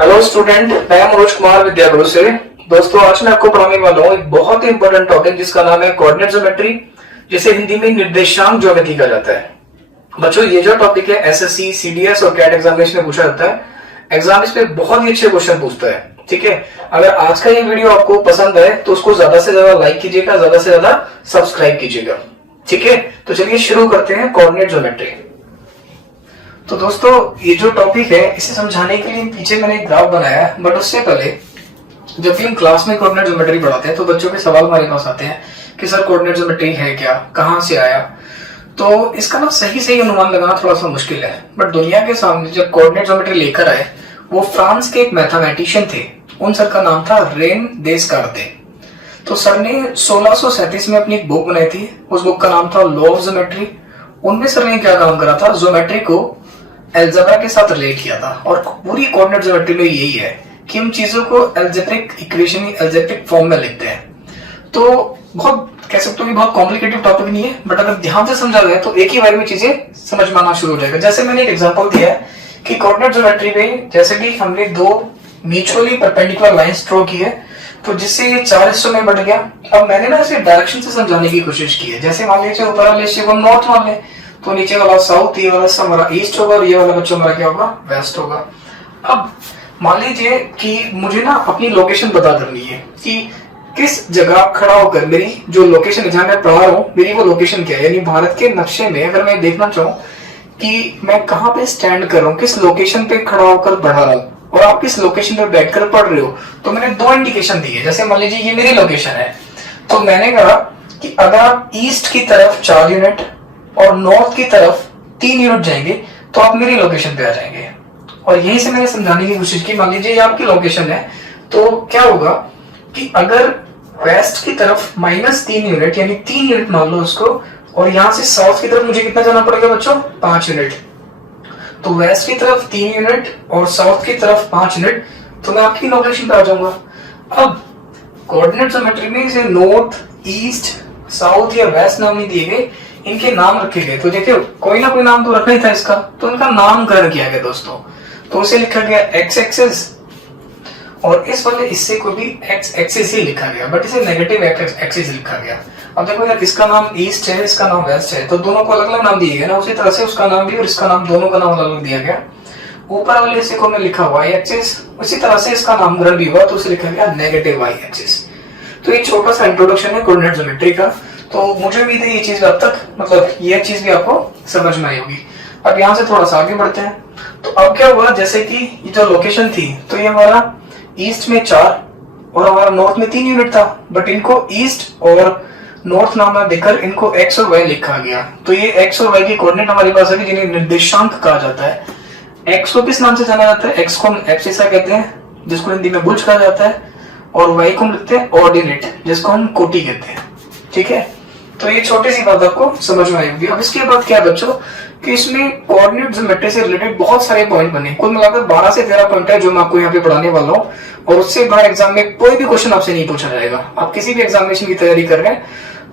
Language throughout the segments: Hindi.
हेलो स्टूडेंट, मैं मनोज कुमार विद्यागुरु से। दोस्तों, आज मैं आपको पढ़ाने वाला हूँ एक बहुत ही इंपॉर्टेंट टॉपिक जिसका नाम है कोऑर्डिनेट ज्योमेट्री, जिसे हिंदी में निर्देशांक ज्योमेट्री कहा जाता है। बच्चों, ये जो टॉपिक है एसएससी, सीडीएस और कैट एग्जामिनेशन में पूछा जाता है। एग्जाम इस पे बहुत ही अच्छे क्वेश्चन पूछता है। ठीक है, अगर आज का ये वीडियो आपको पसंद है तो उसको ज्यादा से ज्यादा लाइक कीजिएगा, ज्यादा से ज्यादा सब्सक्राइब कीजिएगा। ठीक है, तो चलिए शुरू करते हैं कोऑर्डिनेट ज्योमेट्री। तो दोस्तों, ये जो टॉपिक है इसे समझाने के लिए पीछे मैंने एक ग्राफ बनाया है, बट उससे पहले जब भी हम क्लास में कोऑर्डिनेट ज्योमेट्री पढ़ाते हैं तो बच्चों के सवाल हमारे पास आते हैं कि सर कोऑर्डिनेट ज्योमेट्री है क्या, कहाँ से आया। तो इसका ना सही अनुमान लगाना थोड़ा सा मुश्किल है, बट दुनिया के सामने जब कोऑर्डिनेट ज्योमेट्री लेकर आए वो फ्रांस के एक मैथमेटिशियन थे। उन सर का नाम था रेन देस्कार्ते। तो सर ने 1637 में अपनी एक बुक बनाई थी, उस बुक का नाम था लॉ ऑफ ज्योमेट्री। उनमें सर ने क्या काम करा था, ज्योमेट्री को एल्जेब्रा के साथ रिलेट किया था। और पूरी कोऑर्डिनेट ज्योमेट्री में यही है कि हम चीजों को एल्जेब्रिक इक्वेशन, एल्जेब्रिक फॉर्म में लिखते हैं। तो बहुत कह सकते हो कि बहुत कॉम्प्लिकेटेड टॉपिक नहीं है, बट अगर ध्यान से समझा जाए तो एक ही बार में चीजें समझ में आना शुरू हो जाएगा। जैसे मैंने एक एग्जांपल दिया है कि कोऑर्डिनेट ज्योमेट्री में जैसे कि हमने दो म्यूचुअली परपेंडिकुलर लाइंस ड्रॉ की है, तो जिससे ये 4 हिस्सों में बढ़ गया। अब मैंने ना इसे डायरेक्शन से समझाने की कोशिश की है। जैसे मान लीजिए ऊपर वाले हिस्से को नॉर्थ मान ले, तो नीचे वाला साउथ, ये वाला हमारा ईस्ट होगा और ये वाला बच्चों हमारा क्या होगा, वेस्ट होगा। अब मान लीजिए कि मुझे ना अपनी लोकेशन पता करनी है कि किस जगह खड़ा होकर मेरी जो लोकेशन है जहां मैं पढ़ा रहा हूँ, मेरी वो लोकेशन क्या है। यानी भारत के नक्शे में अगर मैं देखना चाहूँ कि मैं कहाँ पे स्टैंड कर रहा हूँ, किस लोकेशन पे खड़ा होकर बढ़ा रहा हूँ और आप किस लोकेशन पे बैठकर पढ़ रहे हो, तो मैंने 2 इंडिकेशन दी है। जैसे मान लीजिए ये मेरी लोकेशन है, तो मैंने कहा कि अगर आप ईस्ट की तरफ 4 यूनिट और नॉर्थ की तरफ 3 यूनिट जाएंगे तो आप मेरी लोकेशन पे आ जाएंगे। और यहीं से मैंने समझाने की कोशिश की। मान लीजिए ये आपकी लोकेशन है, तो क्या होगा कि अगर वेस्ट की तरफ -3 यूनिट यानी 3 यूनिट मान लो उसको, और यहां से साउथ की तरफ मुझे कितना जाना पड़ेगा बच्चों, 5 यूनिट। तो वेस्ट की तरफ 3 यूनिट और साउथ की तरफ 5 यूनिट, तो मैं आपकी लोकेशन पे आ जाऊंगा। अब कोऑर्डिनेट ज्योमेट्री में इसे नॉर्थ, ईस्ट, साउथ या वेस्ट नाम नहीं दिए गए, इनके नाम रखे गए। तो देखिए कोई ना कोई नाम तो रखना ही था इसका, तो इनका नामकरण किया गया दोस्तों। तो उसे लिखा गया एक्स एक्सिस, और इस वाले हिस्से को भी एक्स एक्सिस ही लिखा गया, बट इसे नेगेटिव एक्सिस लिखा गया। अब देखो यार, इसका नाम ईस्ट है, इसका नाम वेस्ट है, तो दोनों को अलग अलग नाम दिए गए ना। उसी तरह से उसका नाम भी और इसका नाम, दोनों का नाम अलग अलग दिया गया। ऊपर वाले हिस्से को मैं लिखा वाई एक्सिस, उसी तरह से इसका नामकरण भी हुआ, तो उसे लिखा गया नेगेटिव वाई एक्सिस। तो ये छोटा सा इंट्रोडक्शन है कोऑर्डिनेट ज्योमेट्री का। तो मुझे उम्मीद है ये चीज अब तक, मतलब ये चीज भी आपको समझ में आई होगी। अब यहाँ से थोड़ा सा आगे बढ़ते हैं। तो अब क्या हुआ, जैसे कि ये जो लोकेशन थी, तो ये हमारा ईस्ट में 4 और हमारा नॉर्थ में 3 यूनिट था, बट इनको ईस्ट और नॉर्थ नाम ना देकर इनको एक्स और वाई लिखा गया। तो ये एक्स और वाई की कोऑर्डिनेट हमारे पास है जिन्हें निर्देशांक कहा जाता है। एक्स को किस नाम से जाना जाता है, एक्स को हम एब्सिसा कहते हैं, जिसको हिंदी में भुज कहा जाता है, और वाई को हम लिखते हैं ऑर्डिनेट, जिसको हम कोटि कहते हैं। ठीक है, तो ये छोटी सी बात आपको समझ में आई होगी। अब इसके बाद क्या बच्चों कि इसमें कोऑर्डिनेट ज्योमेट्री से रिलेटेड बहुत सारे पॉइंट बने, कुल मिलाकर 12 से 13 पॉइंट है जो मैं आपको यहाँ पे पढ़ाने वाला हूँ। और उससे बाहर एग्जाम में कोई भी क्वेश्चन आपसे नहीं पूछा जाएगा। आप किसी भी एग्जामिनेशन की तैयारी कर रहे हैं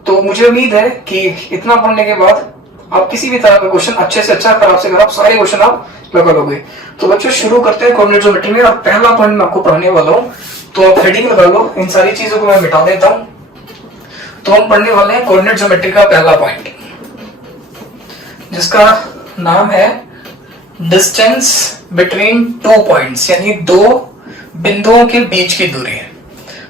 तो मुझे उम्मीद है कि इतना पढ़ने के बाद आप किसी भी तरह का क्वेश्चन अच्छे से अच्छा, खराब से खराब सारे क्वेश्चन आप लगा लोगे। तो बच्चों शुरू करते हैं कोऑर्डिनेट ज्योमेट्री में। और पहला पॉइंट मैं आपको पढ़ाने वाला हूँ, तो आप हेडिंग लगा लो। इन सारी चीजों को मैं मिटा देता हूँ। तो हम पढ़ने वाले हैं कोऑर्डिनेट ज्योमेट्री का पहला पॉइंट, जिसका नाम है डिस्टेंस बिटवीन 2 पॉइंट्स, यानी 2 बिंदुओं के बीच की दूरी।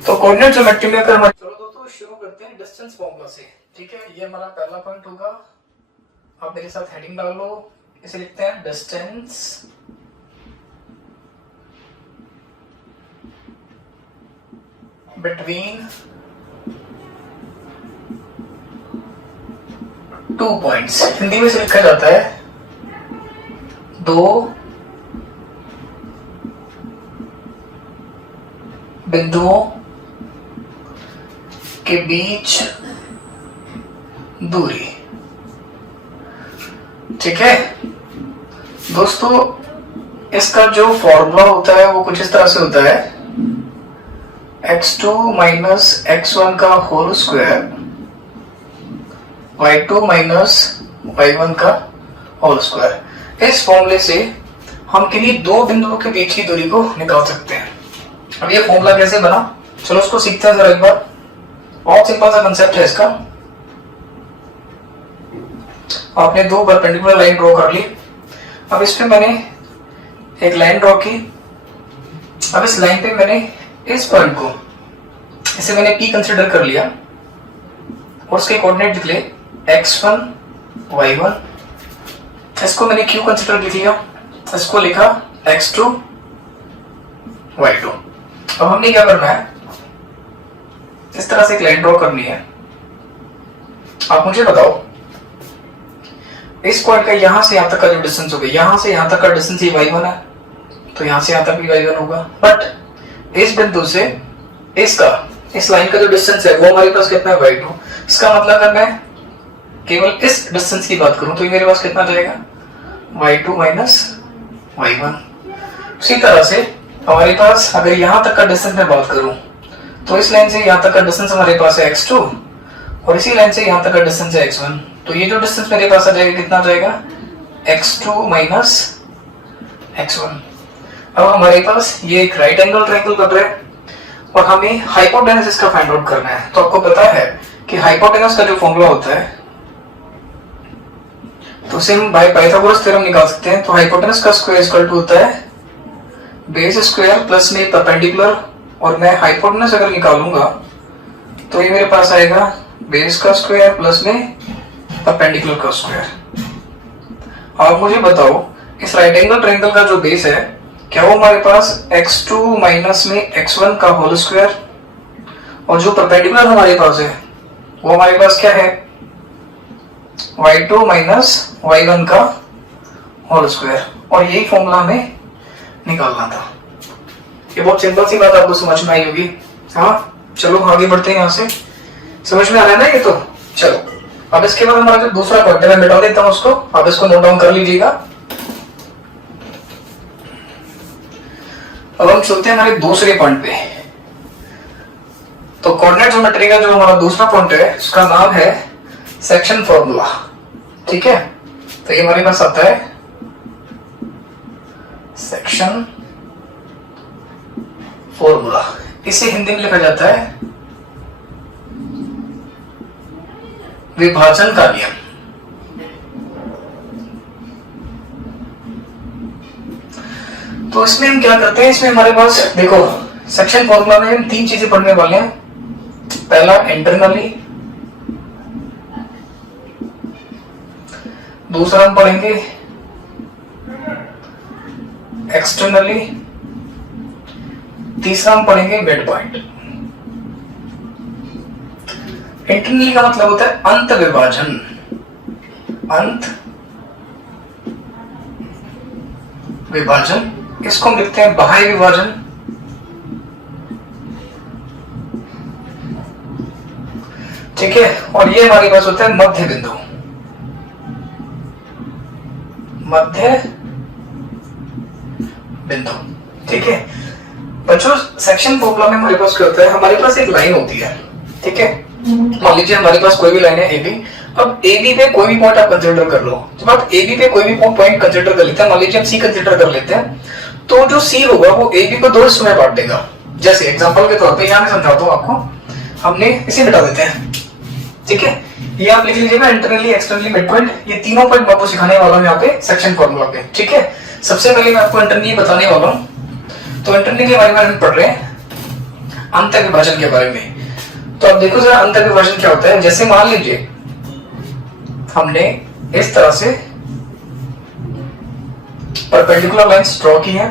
तो कोऑर्डिनेट ज्योमेट्री में अगर हम, चलो दोस्तों शुरू करते हैं डिस्टेंस फॉर्मूला से। ठीक है, ये हमारा पहला पॉइंट होगा। आप मेरे साथ हेडिंग डाल लो। इसे लिखते हैं डिस्टेंस बिटवीन 2 पॉइंट्स। हिंदी में से लिखा जाता है 2 बिंदुओं के बीच दूरी। ठीक है दोस्तों, इसका जो फॉर्मूला होता है वो कुछ इस तरह से होता है, x2 माइनस x1 का whole square y2 minus y1 का होल स्क्वायर। इस फॉर्मूले से हम किन्हीं दो बिंदुओं के बीच की दूरी को निकाल सकते हैं। अब ये फॉर्मूला कैसे बना, चलो उसको सीखते हैं जरा एक बार। बहुत सिंपल सा कंसेप्ट है इसका। आपने दो परपेंडिकुलर लाइन ड्रॉ कर ली। अब इस पे मैंने एक लाइन ड्रॉ की। अब इस लाइन पे मैंने इस पॉइंट को, इसे मैंने P कंसिडर कर लिया और उसके कोऑर्डिनेट लिख ले x1 y1। इसको मैंने Q कंसिडर लिख लिया, इसको लिखा x2 y2। अब हमने क्या करना है, इस तरह से एक लाइन ड्रॉ करनी है। आप मुझे बताओ इस पॉइंट का यहां से यहां तक का जो डिस्टेंस होगा, यहां से यहां तक का डिस्टेंस ये y1 है, तो यहां से यहां तक भी y1 होगा। बट इस बिंदु से इसका, इस लाइन का जो डिस्टेंस है वो हमारे पास कितना है y2। इसका मतलब अगर मैं केवल इस डिस्टेंस की बात करूं तो ये मेरे पास कितना जाएगा y2 माइनस y1। उसी तरह से हमारे पास अगर यहां तक का डिस्टेंस मैं बात करूं तो इस लाइन से यहां तक का डिस्टेंस हमारे पास है x2 और इसी लाइन से यहां तक का डिस्टेंस है x1। तो ये जो डिस्टेंस मेरे पास आ जाएगा कितना जाएगा x2 माइनस x1। अब हमारे पास ये एक राइट एंगल ट्रायंगल बन रहा है और हमें हाइपोटेनस इसका फाइंड आउट करना है। तो आपको पता है कि हाइपोटेनस का जो फॉर्मूला होता है तो उसे हम बाय पाइथागोरस थ्योरम निकाल सकते हैं। तो हाइपोटेनस का स्क्वायर इक्वल टू होता है बेस स्क्वायर प्लस में परपेंडिकुलर, और मैं हाइपोटेनस अगर निकालूंगा तो ये मेरे पास आएगा बेस का स्क्वायर प्लस में परपेंडिकुलर का स्क्वायर। आप मुझे बताओ इस राइट एंगल ट्रायंगल का जो बेस है क्या वो हमारे पास x2 माइनस में x1 का होल स्क्वायर, और जो परपेंडिकुलर हमारे पास है वो हमारे पास क्या है y2 माइनस y1 का होल स्क्वायर। और यही फॉर्मूला हमें निकालना था। ये बहुत सिंपल सी बात आपको समझ में आई होगी। हाँ चलो आगे बढ़ते हैं, यहाँ से समझ में आ रहा है ना ये। तो चलो अब इसके बाद हमारा जो दूसरा पॉइंट है मैं मिटा देता हूं उसको, आप इसको नोट डाउन कर लीजिएगा। अब हम चलते हैं हमारे दूसरे पॉइंट पे। तो कोऑर्डिनेट ज्योमेट्री का जो हमारा दूसरा पॉइंट है उसका नाम है सेक्शन फॉर्मूला। ठीक है, तो ये हमारे पास आता है सेक्शन फॉर्मूला। इसे हिंदी में लिखा जाता है विभाजन का नियम। तो इसमें हम क्या करते हैं, इसमें हमारे पास देखो सेक्शन फॉर्मूला में हम तीन चीजें पढ़ने वाले हैं। पहला इंटरनली, दूसरा हम पढ़ेंगे एक्सटर्नली, तीसरा हम पढ़ेंगे मिड पॉइंट। इंटरनली का मतलब होता है अंत विभाजन, अंत विभाजन। इसको हम लिखते हैं बाह्य विभाजन। ठीक है, और ये हमारे पास होता है मध्य बिंदु, मध्य बिंदु। ठीक है बच्चों, सेक्शन फॉर्मूला में हमारे पास क्या होता है, हमारे पास एक लाइन होती है। ठीक है, मान लीजिए हमारे पास कोई भी लाइन है AB। अब AB पे कोई भी पॉइंट आप कंसीडर कर लो। जब आप AB पे कोई भी पॉइंट कंसीडर कर लेते हैं, मान लीजिए हम C कंसीडर कर लेते हैं, तो जो C होगा वो AB को दो हिस्सों में बांट देगा। जैसे एग्जांपल के तौर पे यहाँ मैं समझाता हूँ आपको, हमने इसे मिटा देते हैं। ठीक है, ये आप लिख लीजिएगा इंटरनली, एक्सटर्नली, मिड पॉइंट। ये तीनों पॉइंट मैं आपको सिखाने वाला हूँ यहाँ पे सेक्शन फॉर्मूला पे। ठीक है, सबसे पहले मैं आपको इंटरनली बताने वाला हूँ। तो इंटरनली के बारे में पढ़ रहे हैं अंत विभाजन के बारे में। तो अब देखो जरा अंत विभाजन क्या होता है। जैसे मान लीजिए हमने इस तरह से परपेंडिकुलर लाइंस ड्रॉ की हैं।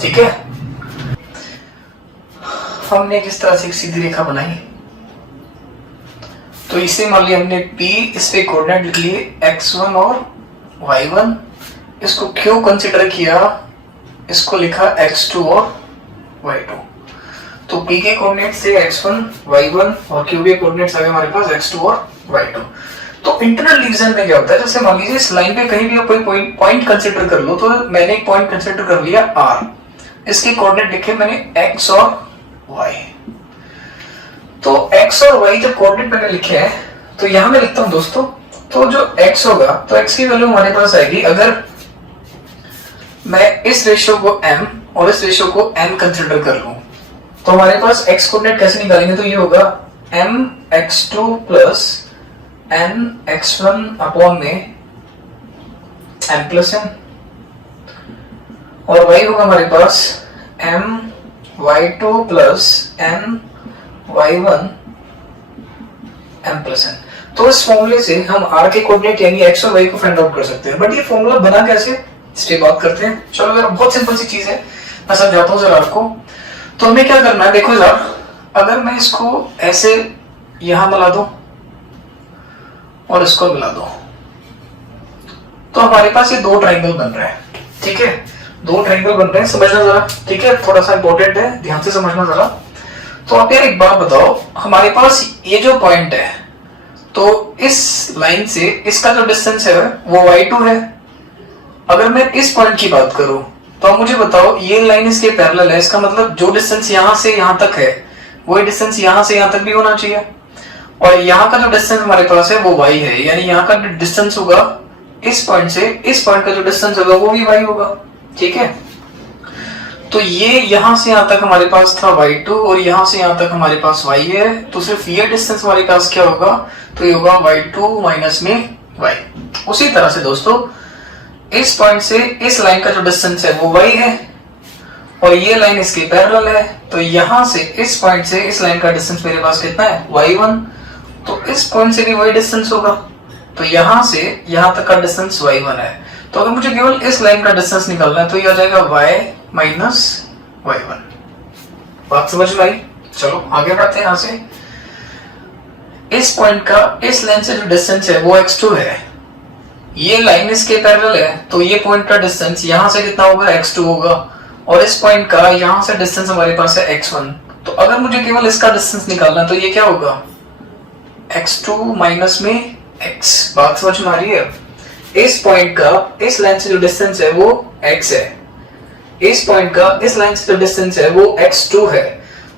ठीक है, हमने किस तरह से एक सीधी रेखा बनाई, तो इसे मान लिया हमने P, इस पे कोऑर्डिनेट लिख लिए x1 और y1, इसको Q कंसीडर किया, इसको लिखा x2 और y2। तो P के कोऑर्डिनेट से x1, y1 और Q के कोऑर्डिनेट्स आ गए हमारे पास x2 और y2। तो इंटरनल डिवीजन में क्या होता है, जैसे मान लीजिए इस लाइन पे कहीं भी आप कोई पॉइंट कंसीडर कर लो। तो मैंने एक पॉइंट कंसीडर कर लिया R, इसके कोऑर्डिनेट लिखे मैंने x और y। तो x और y जब कोऑर्डिनेट मैंने लिखे हैं तो यहां मैं लिखता हूं दोस्तों, तो जो x होगा तो x की वैल्यू हमारे पास आएगी, अगर मैं इस रेशियो को m और इस रेशियो को n कंसिडर कर लूं, तो हमारे पास x कोऑर्डिनेट कैसे निकालेंगे, तो ये होगा mx2 प्लस nx1 अपॉन में m+n, और y होगा हमारे पास my2 प्लस ny1 m+n। तो इस फॉर्मूले से हम r के कोऑर्डिनेट यानी x और y को फाइंड आउट कर सकते हैं। बट ये फॉर्मूला बना कैसे, इसकी बात करते हैं। चलो यार, बहुत सिंपल सी चीज है, मैं समझाता हूँ जरा आपको। तो हमें क्या करना है, देखो यार, अगर मैं इसको ऐसे यहां मिला दूं और इसको मिला दूं, तो हमारे पास ये दो ट्रायंगल बन रहे हैं। ठीक है, दो ट्रायंगल बन रहे हैं, समझना जरा। ठीक है, थोड़ा सा इंपॉर्टेंट है, ध्यान से समझना जरा। तो आप यार एक बात बताओ, हमारे पास ये जो पॉइंट है, तो इस लाइन से इसका जो डिस्टेंस है वो y2 है। अगर मैं इस पॉइंट की बात करूं, तो आप मुझे बताओ, ये लाइन इसके पैरेलल है, इसका मतलब जो डिस्टेंस यहां से यहां तक है वही डिस्टेंस यहां से यहां तक भी होना चाहिए। और यहाँ का जो डिस्टेंस हमारे पास है वो y है, यानी यहाँ का डिस्टेंस होगा इस पॉइंट से इस पॉइंट का जो डिस्टेंस होगा वो भी y होगा। ठीक है, तो ये यहां से यहां तक हमारे पास था y2 और यहां से यहां तक हमारे पास y है, तो सिर्फ ये डिस्टेंस हमारे पास क्या होगा, तो ये होगा y2 माइनस में y। उसी तरह से दोस्तों, इस पॉइंट से इस लाइन का जो डिस्टेंस है वो y है और ये लाइन इसके पैरेलल है, तो यहां से इस पॉइंट से इस लाइन का डिस्टेंस मेरे पास कितना है, y1। तो इस पॉइंट से भी वही डिस्टेंस होगा, तो यहां से यहां तक का डिस्टेंस y1 है। तो अगर मुझे केवल इस लाइन का डिस्टेंस निकालना है, तो ये आ जाएगा y माइनस y1। बात समझ में आई? चलो आगे बढ़ते हैं। यहां से इस पॉइंट का इस लाइन से जो डिस्टेंस है वो x2 है, ये लाइन इसके पैरेलल है, तो ये पॉइंट का डिस्टेंस यहां से कितना होगा, x2 होगा, और इस पॉइंट का यहां से डिस्टेंस हमारे पास है x1। तो अगर मुझे केवल इसका डिस्टेंस निकालना है, तो ये क्या होगा, x2 माइनस में x। बात समझ में आ रही है? इस पॉइंट का इस लाइन से जो डिस्टेंस है वो x है, इस पॉइंट का इस लाइन से जो डिस्टेंस है वो x2 है।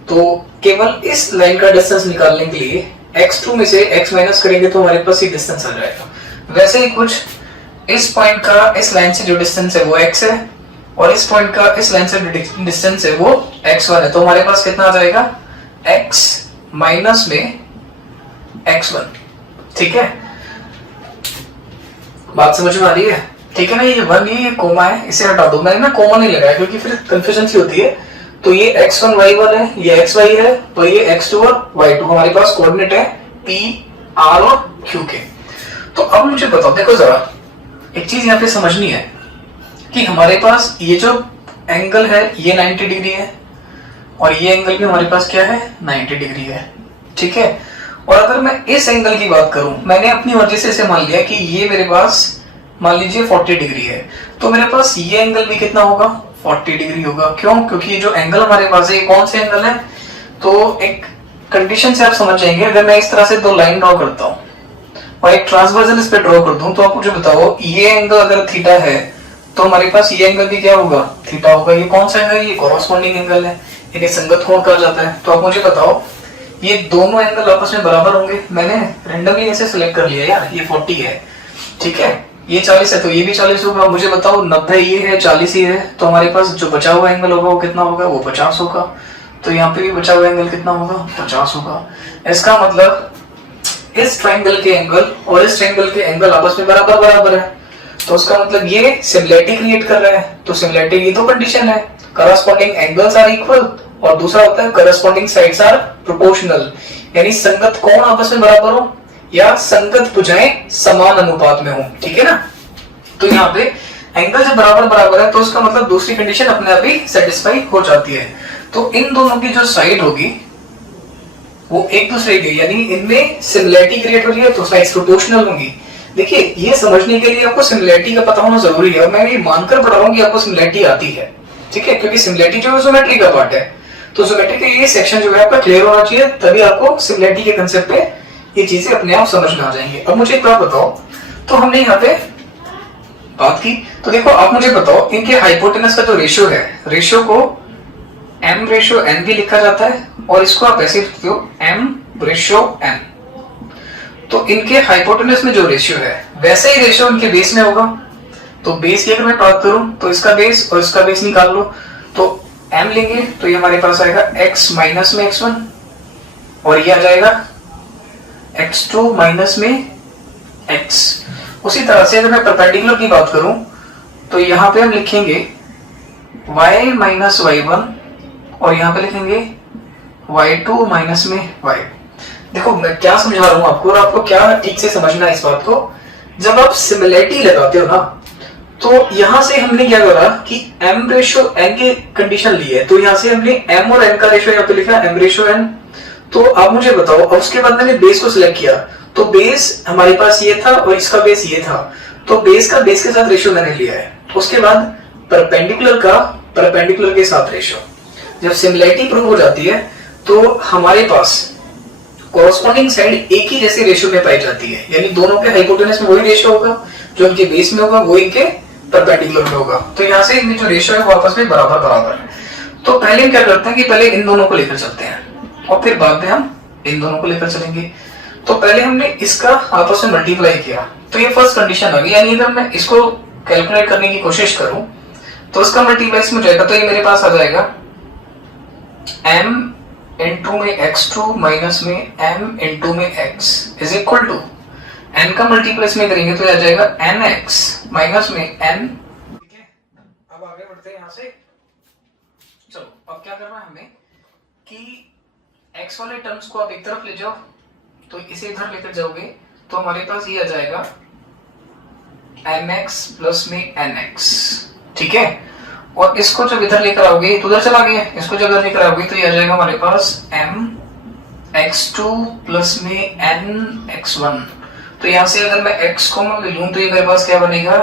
तो केवल इस लाइन का डिस्टेंस निकालने के लिए x2 में से x माइनस करेंगे तो हमारे पास ये डिस्टेंस आ जाएगा। वैसे ही कुछ इस पॉइंट का इस लाइन से जो डिस्टेंस है वो x है और इस पॉइंट का इस लाइन से जो डिस्टेंस है वो x1 है, तो हमारे पास कितना आ जाएगा, x माइनस में x1। ठीक है, बात समझ में आ रही है? ठीक है ना, ये 1 ये कोमा है, इसे हटा दो, मैंने ना कोमा नहीं लगाया क्योंकि फिर कंफ्यूजन सी होती है। तो ये x1 y1 है, ये xy है, तो ये x2 और y2 हमारे पास कोऑर्डिनेट है p r और q के। तो अब मुझे बताओ, देखो जरा एक चीज यहाँ पे समझनी है कि हमारे पास ये जो एंगल है ये 90 डिग्री है और ये एंगल भी हमारे पास क्या है, 90 डिग्री है। ठीक है, और अगर मैं इस एंगल की बात करूं, मैंने अपनी मर्जी से इसे मान लिया कि ये मेरे पास मान लीजिए 40 डिग्री है, तो मेरे पास ये एंगल भी कितना होगा, 40 डिग्री होगा। क्यों? क्योंकि जो एंगल हमारे पास है ये कौन से एंगल है, तो एक कंडीशन से आप समझ जाएंगे। अगर मैं इस तरह से दो लाइन ड्रॉ करता हूं और एक ट्रांसवर्सल इस पे ड्रॉ कर दूं, तो आप मुझे बताओ ये एंगल अगर थीटा है तो हमारे पास ये एंगल भी क्या होगा, थीटा होगा। ये कौन सा एंगल, ये कॉरेस्पॉन्डिंग एंगल है, इन्हें संगत कोण कहा जाता है। तो आप मुझे बताओ ये दोनों एंगल आपस में बराबर होंगे। मैंने रैंडमली ऐसे सिलेक्ट कर लिया यार, ये 40 है, ठीक है, ये 40 है, तो ये भी 40 होगा। मुझे बताओ 90 ये है, 40 ये है, तो हमारे पास जो बचा हुआ एंगल होगा वो कितना होगा, वो 50 होगा। तो यहाँ पे भी बचा हुआ एंगल कितना होगा, 50 होगा। इसका मतलब इस ट्रायंगल के एंगल और इस ट्रायंगल के एंगल आपस में बराबर बराबर है, तो उसका मतलब ये सिमिलैरिटी क्रिएट कर रहा है। तो सिमिलैरिटी की तो कंडीशन है, करस्पॉन्डिंग एंगल्स आर इक्वल, और दूसरा होता है करस्पॉन्डिंग साइड्स आर प्रोपोर्शनल, यानी संगत कोण आपस में बराबर हो या संगत भुजाएं समान अनुपात में हो। ठीक है ना, तो यहाँ पे एंगल जब बराबर बराबर है तो उसका मतलब दूसरी कंडीशन अपने आप ही सेटिस्फाई हो जाती है। तो इन दोनों की जो साइड होगी वो एक दूसरे की, यानी इनमें सिमिलैरिटी क्रिएट हो रही है तो साइड्स प्रोपोर्शनल होंगी। देखिए, ये समझने के लिए आपको सिमिलैरिटी का पता होना जरूरी है, और मैं ये मानकर पढ़ा रहा हूं कि आपको सिमिलैरिटी आती है। ठीक है, क्योंकि सिमिलैरिटी जो है ज्योमेट्री का पार्ट है, तो ज्योमेट्री का ये सेक्शन जो है आपका क्लियर होना चाहिए, तभी आपको सिमिलैरिटी के कांसेप्ट पे ये चीजें अपने आप समझ में आ जाएंगे। अब मुझे एक बात बताओ, तो हमने यहाँ पे बात की, तो देखो आप मुझे बताओ इनके हाइपोटेनस का जो रेशियो है, रेशियो को m/n भी लिखा जाता है और इसको आप ऐसे लिखते हो m/n। तो इनके हाइपोटेनस में जो रेशियो है वैसे ही रेशियो इनके बेस में होगा, तो बेस की अगर मैं बात करूं तो इसका बेस और इसका बेस निकाल लो, तो m लेंगे तो ये हमारे पास आएगा x माइनस में x1 और ये आ जाएगा x2 माइनस में x। उसी तरह से अगर मैं परपेंडिकुलर की बात करूं तो यहां पे हम लिखेंगे y माइनस y1 और यहां पे लिखेंगे y2 माइनस में y। देखो मैं क्या समझा रहा हूं आपको और आपको क्या ठीक से समझना है इस बात को। जब आप सिमिलैरिटी लगाते हो ना तो यहां से हमने क्या करा कि m रेशो n की कंडीशन ली है, तो यहां से हमने m और n का रेशो यहाँ पे लिखा m रेशो n। तो आप मुझे बताओ, और उसके बाद मैंने बेस को सिलेक्ट किया, तो बेस हमारे पास ये था और इसका बेस ये था, तो बेस का बेस के साथ रेशो मैंने लिया है। उसके बाद परपेंडिकुलर का परपेंडिकुलर के साथ रेशो। जब सिमिलैरिटी प्रूव हो जाती है तो हमारे पास कॉरस्पॉन्डिंग साइड एक ही जैसे रेशियो में पाई जाती है, यानी दोनों के हाइपोटेनस में वही रेशियो होगा जो इनके बेस में होगा, वो इनके परपेंडिकुलर में होगा। तो यहाँ से इनके जो रेशियो है वो आपस में बराबर बराबर है। तो पहले हम क्या करते हैं कि पहले इन दोनों को लेकर चलते हैं और फिर बाद में हम इन दोनों को लेकर चलेंगे। तो पहले हमने इसका आपस में मल्टीप्लाई किया, तो ये फर्स्ट कंडीशन आ गई, यानी अगर मैं इसको कैलकुलेट करने की कोशिश करूं तो इसका मल्टीप्लाई इसमें जाएगा, तो ये मेरे पास आ जाएगा m इंटू में x2 माइनस में m इंटू में x is equal to n का मल्टीप्लाई में करेंगे तो आ जाएगा nx माइनस में n। ठीक है, अब आगे बढ़ते हैं यहाँ से। चलो अब क्या करना है हमें कि x वाले टर्म्स को आप एक तरफ ले जाओ, तो इसे इधर लेकर जाओगे तो हमारे पास ये आ जाएगा mx प्लस में nx। ठीक है, और इसको जब इधर लेकर आओगे तो उधर चला गया, इसको जब इधर लेकर आओगे तो ये आ जाएगा हमारे पास m x2 प्लस में n x1। तो यहां से अगर मैं x कॉमन ले लूं तो ये मेरे पास क्या बनेगा,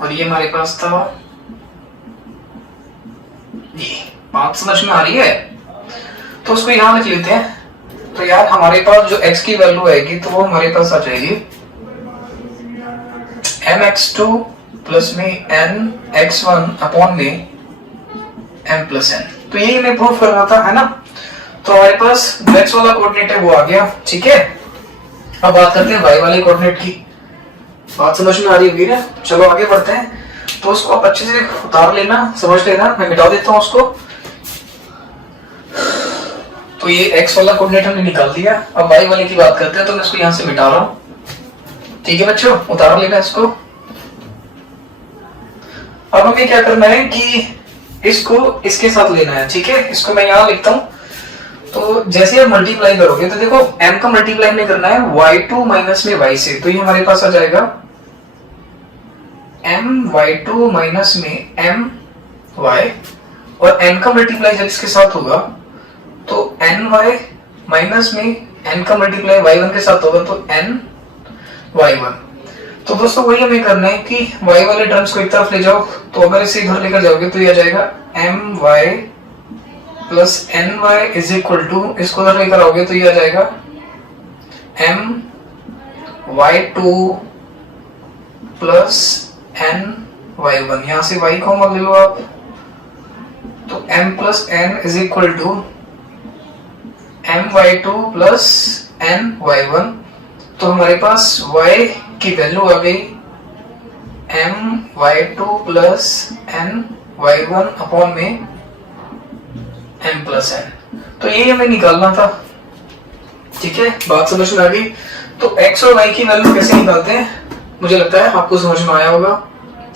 और ये हमारे पास था, ये बात समझ में आ रही है? तो उसको यहां लिख लेते हैं। तो यार हमारे पास जो x की वैल्यू आएगी तो वो हमारे पास आ जाएगी mx2 प्लस में n x1 अपॉन में m प्लस n। तो यही हमें प्रूफ करना था, है ना? तो हमारे पास जो x वाला कोऑर्डिनेट है वो आ गया। ठीक है, अब बात करते हैं y वाले कोऑर्डिनेट की। बात समझ में आ रही होगी ना? चलो आगे बढ़ते हैं। तो उसको आप अच्छे से उतार लेना, समझ लेना, मैं मिटा देता हूं उसको। तो ये x वाला कोऑर्डिनेट हमने निकाल दिया। अब y वाले की बात करते हैं, तो मैं इसको यहां से मिटा रहा हूं। ठीक है बच्चों, उतार लेना इसको। अब हमें क्या करना है कि इसको इसके साथ लेना है। ठीक है, इसको मैं यहां लिखता हूं। तो जैसे आप मल्टीप्लाई करोगे तो देखो m का मल्टीप्लाई में करना है y2 माइनस में y से, तो ये हमारे पास आ जाएगा m y2 माइनस में m y, और n का मल्टीप्लाई जब इसके साथ होगा तो n y माइनस में n का मल्टीप्लाई y1 के साथ होगा तो n y1। तो दोस्तों वही हमें करना है कि y वाले टर्म्स को एक तरफ ले जाओ, तो अगर इसे इधर लेकर जाओगे तो ये आ जाएगा my plus ny is equal to, इसको इधर लेकर आओगे तो ये आ जाएगा my2 प्लस ny1। यहां से y कॉमन ले लो आप, तो m plus n is equal to my2 plus ny1। तो हमारे पास y की वैल्यू आ गई my2 प्लस ny1 अपॉन में m प्लस n। तो यही हमें निकालना था। ठीक है, बात समझ में आ गई? तो x और y की वैल्यू कैसे निकालते हैं मुझे लगता है आपको समझ में आया होगा।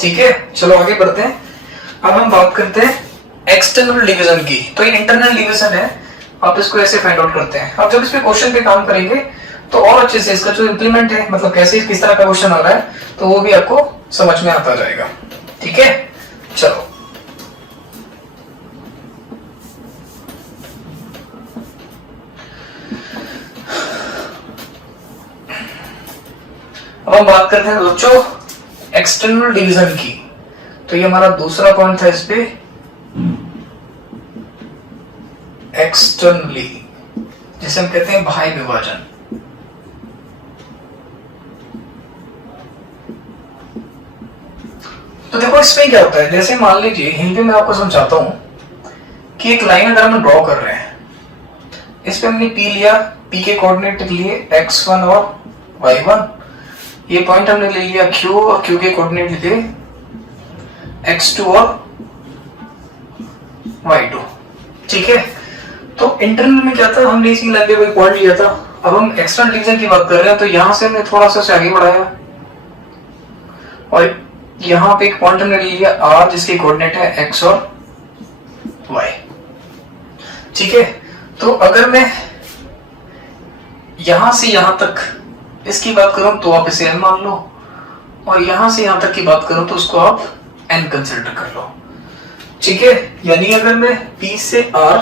ठीक है, चलो आगे बढ़ते हैं। अब हम बात करते हैं एक्सटर्नल डिवीजन की। तो ये इंटरनल डिवीजन है, आप इसको ऐसे फाइंड आउट करते हैं। अब जब इस पे क्वेश्चन पे काम करेंगे तो और अच्छे से इसका जो इंप्लीमेंट है, मतलब कैसे किस तरह का क्वेश्चन आ रहा है, तो वो भी आपको समझ में आता जाएगा। ठीक है, चलो अब हम बात करते हैं बच्चों एक्सटर्नल डिवीजन की। तो ये हमारा दूसरा पॉइंट था इस पे, एक्सटर्नली, जिसे हम कहते हैं बाह्य विभाजन। तो देखो इसमें क्या होता है, जैसे मान लीजिए यहीं पे मैं आपको समझाता हूं कि एक लाइन अगर हम ड्रॉ कर रहे हैं, इस पे हमने P लिया, P के कोऑर्डिनेट लिए x1 और y1, ये पॉइंट हमने ले लिया Q और Q के कोऑर्डिनेट लिखे x2 और y2। ठीक है, तो इंटरनल में क्या था, हमने इसी लाइन पे कोई पॉइंट लिया था। अब हम एक्सटर्नल रीजन की बात कर रहे हैं, तो यहां से हमने थोड़ा सा आगे बढ़ाया और यहां पे एक पॉइंट हमने ले लिया R जिसके कोऑर्डिनेट है x और y। ठीक है, तो अगर मैं यहां से यहां तक इसकी बात करूं तो आप इसे n मान लो, और यहां से यहां तक की बात करूं तो उसको आप n कंसिडर कर लो। ठीक है, यानी अगर मैं P से R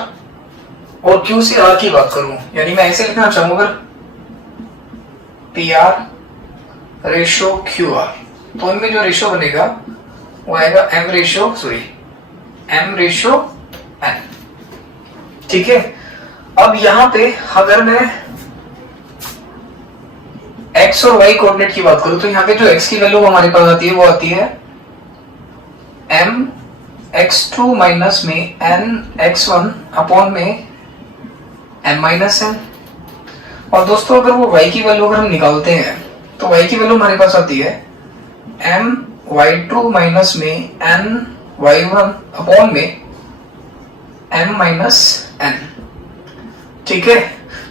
और Q से R की बात करूं, यानी मैं ऐसे लिखना चाहूंगा PR रेशो QR, तो इनमें जो रेशो बनेगा वो आएगा M रेशो N। ठीक है, अब यहां पे अगर मैं x और y कोऑर्डिनेट की बात करूं तो यहाँ पे जो x की वैल्यू हमारे पास आती है वो आती है m x2 माइनस में n x1 अपॉन में m माइनस n। और दोस्तों अगर वो y की वैल्यू अगर हम निकालते हैं तो y की वैल्यू हमारे पास आती है m y2 माइनस में n y1 अपॉन में m माइनस n। ठीक है,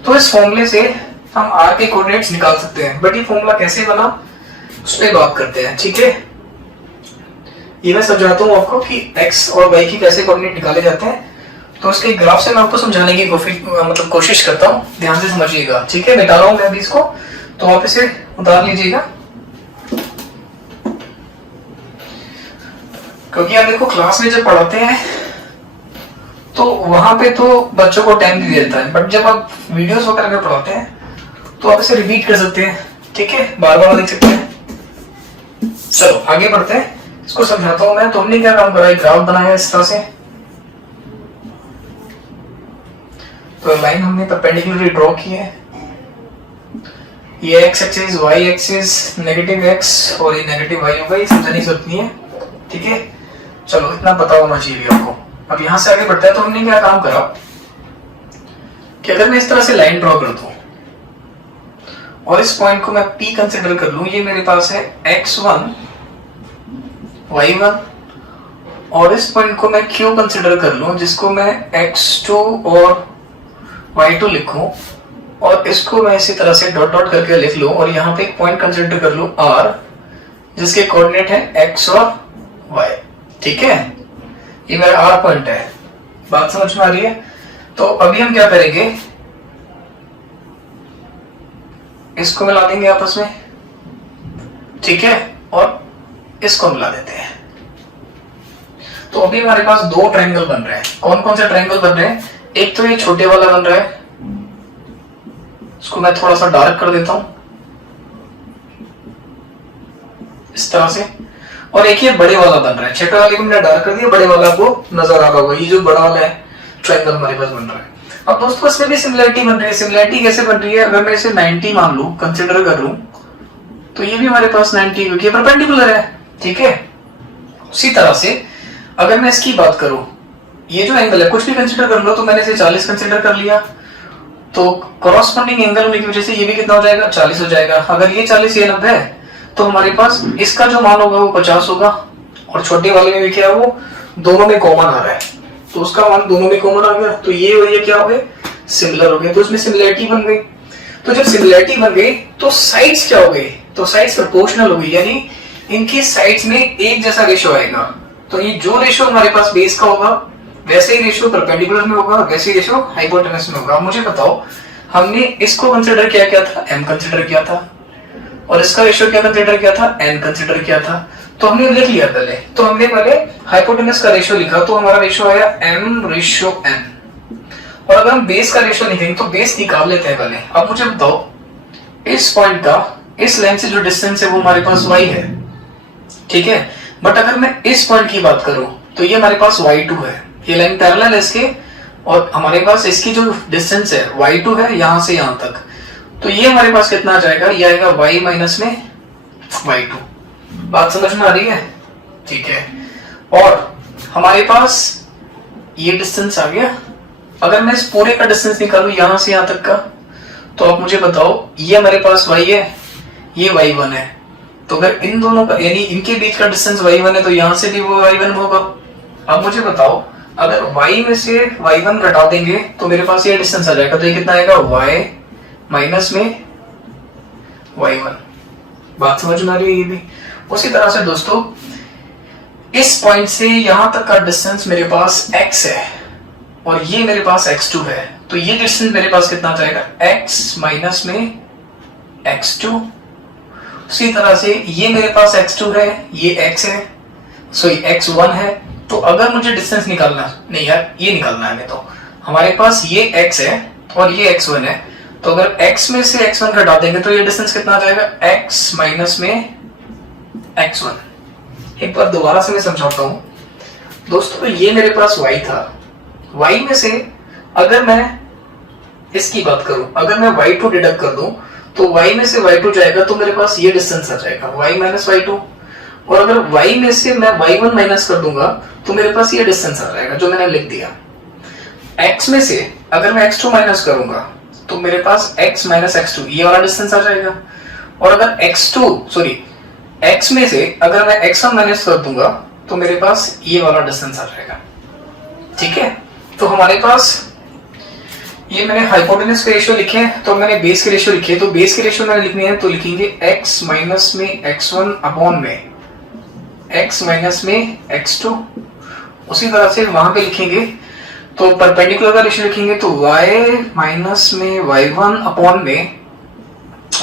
तो इस फॉर्मूले से हम r के कोऑर्डिनेट्स निकाल सकते हैं, बट ये फॉर्मूला कैसे बना उस पर बात करते हैं। ठीक है, ये मैं समझाता हूँ आपको कि x और y की कैसे कोऑर्डिनेट निकाले जाते हैं। तो उसके ग्राफ से मैं आपको समझाने की कोशिश करता हूँ, ध्यान से समझिएगा। ठीक है, मिटा रहा हूँ मैं अभी इसको, तो आप इसे उतार लीजिएगा, क्योंकि आप देखो क्लास में जब पढ़ाते हैं तो वहां पे तो बच्चों को टाइम भी देता है, बट जब आप वीडियोस वगैरह में पढ़ाते हैं तो आप इसे रिपीट कर सकते हैं। ठीक है, बार बार देख सकते हैं। चलो आगे बढ़ते हैं, इसको समझाता हूं मैं। तो हमने क्या काम करा, एक ग्राफ बनाया इस तरह से, तो लाइन हमने परपेंडिकुलरली ड्रॉ की है। ये x axis, y axis, negative x और ये नेगेटिव y होगा, ये समझने की जरूरत नहीं है। ठीक है, चलो इतना पता होना चाहिए आपको। अब यहां से आगे बढ़ता है, तो हमने क्या काम करा कि अगर मैं इस तरह से लाइन ड्रॉ कर दूं और इस पॉइंट को मैं P कंसिडर कर लूं, ये मेरे पास है x1 y1, और इस पॉइंट को मैं Q कंसिडर कर लूं जिसको मैं x2 और y2 लिखूं, और इसको मैं इसी तरह से डॉट डॉट करके लिख लूं, और यहाँ पे एक पॉइंट कंसिडर कर लूं R जिसके कोऑर्डिनेट है x और y। ठीक है, ये मेरा R पॉइंट है, बात समझ में आ रही है। तो अभी हम क्या करेंगे, इसको मिला देंगे आपस में। ठीक है, और इसको मिला देते हैं। तो अभी हमारे पास दो ट्रायंगल बन रहे हैं। कौन कौन से ट्रायंगल बन रहे हैं, एक तो ये छोटे वाला बन रहा है, इसको मैं थोड़ा सा डार्क कर देता हूं इस तरह से, और एक ये बड़े वाला बन रहा है। छोटे वाले को मैंने डार्क कर दिया, बड़े वाला को नजर आ रहा होगा, ये जो बड़ा वाला है ट्रायंगल हमारे पास बन रहा है। अब दोस्तों इसमें भी सिमिलरिटी बन रही है। सिमिलरिटी कैसे बन रही है, अगर मैं इसे 90 मान लूं, कंसिडर कर लूं, तो ये भी हमारे पास 90 क्योंकि परपेंडिकुलर है। ठीक है, उसी तरह से अगर मैं इसकी बात करूं, ये जो एंगल है कुछ भी कंसिडर कर लो, तो मैंने इसे 40 कंसिडर कर लिया, तो कॉरस्पॉन्डिंग एंगल होने की वजह से ये भी कितना हो जाएगा, 40 हो जाएगा। अगर ये 40 ये 90 है, तो हमारे पास इसका जो मान होगा वो 50 होगा, और छोटे वाले में भी क्या है, वो दोनों में कॉमन आ रहा है, तो उसका मान दोनों में कॉमन आ गया, तो ये और ये क्या हो गए, सिमिलर हो गए, तो इसमें सिमिलरिटी बन गई। तो जब सिमिलरिटी बन गई तो साइड्स क्या हो गई, तो साइड्स प्रोपोर्शनल हो गई, यानी इनकी साइड्स में एक जैसा रेशो आएगा। तो ये जो रेशो हमारे पास बेस का होगा वैसे ही रेशो परपेंडिकुलर में होगा, वैसे ही रेशो हाइपोटेनस में होगा। मुझे बताओ, हमने इसको कंसिडर किया क्या था, m कंसिडर किया था, और इसका रेशो क्या कंसिडर किया था, n कंसिडर किया था। तो हमने लिख लिया पहले, तो हमने पहले हाइपोटेनस का रेशो लिखा, तो हमारा रेशो आया m रेशो n। और अगर हम बेस का रेशो लिखेंगे तो बेस निकाल लेते हैं पहले। अब मुझे बताओ, इस पॉइंट का इस लाइन से जो डिस्टेंस है वो हमारे पास y है। ठीक है, बट अगर मैं इस पॉइंट की बात करूं तो ये हमारे पास y2 है, ये लाइन पैरेलल है इसके, और हमारे पास इसकी जो डिस्टेंस है y2 है यहां से यहां तक। तो ये हमारे पास कितना आ जाएगा, ये आएगा y माइनस में y2। बात समझ में आ रही है। ठीक है, और हमारे पास ये डिस्टेंस आ गया। अगर मैं इस पूरे का डिस्टेंस निकालूं यहां से यहां तक का, तो आप मुझे बताओ, ये हमारे पास y है, ये y1 है, तो अगर इन दोनों का यानी इनके बीच का डिस्टेंस y1 है तो यहां से भी वो y1 होगा। अब मुझे बताओ अगर y में से y1 घटा देंगे तो मेरे पास ये डिस्टेंस आ जाएगा, तो ये कितना आएगा y माइनस में y1। बात समझ में आ रही है ये भी। उसी तरह से दोस्तों इस पॉइंट से यहां तक का डिस्टेंस मेरे पास x है और ये मेरे पास x2 है, तो ये डिस्टेंस मेरे पास कितना जाएगा x माइनस में x2। उसी तरह से ये मेरे पास x2 है, ये x है, सॉरी x1 है। तो अगर मुझे डिस्टेंस निकालना, नहीं यार ये निकालना है हमें, तो हमारे पास ये x है और ये x1 है, तो अगर x में से x1 घटा देंगे तो ये डिस्टेंस कितना आ जाएगा x माइनस में x1। एक बार दोबारा से मैं समझाता हूं दोस्तों, ये मेरे पास y था, y में से अगर मैं इसकी बात करूं, अगर मैं y2 डिडक्ट कर दूं तो y में से y2 जाएगा तो मेरे पास ये डिस्टेंस आ जाएगा y माइनस y2, और अगर y में से मैं y1 माइनस कर दूंगा तो मेरे पास ये डिस्टेंस आ जाएगा जो मैंने लिख दिया। x में से अगर मैं x2 माइनस करूंगा तो मेरे पास x माइनस x2 ये वाला डिस्टेंस आ जाएगा, और अगर x में से अगर मैं x1 माइनस कर दूंगा तो मेरे पास ये वाला डिस्टेंस आ जाएगा। ठीक है, तो हमारे पास ये मैंने हाइपोटेनस के रेशियो लिखे हैं, तो मैंने बेस के रेशियो लिखे, तो बेस के रेशियो मैंने लिखने हैं तो लिखेंगे x माइनस में x1 अपॉन में x माइनस में x2। उसी तरह से वहां पे लिखेंगे तो परपेंडिकुलर का रेशियो लिखेंगे तो y माइनस में y1 अपॉन में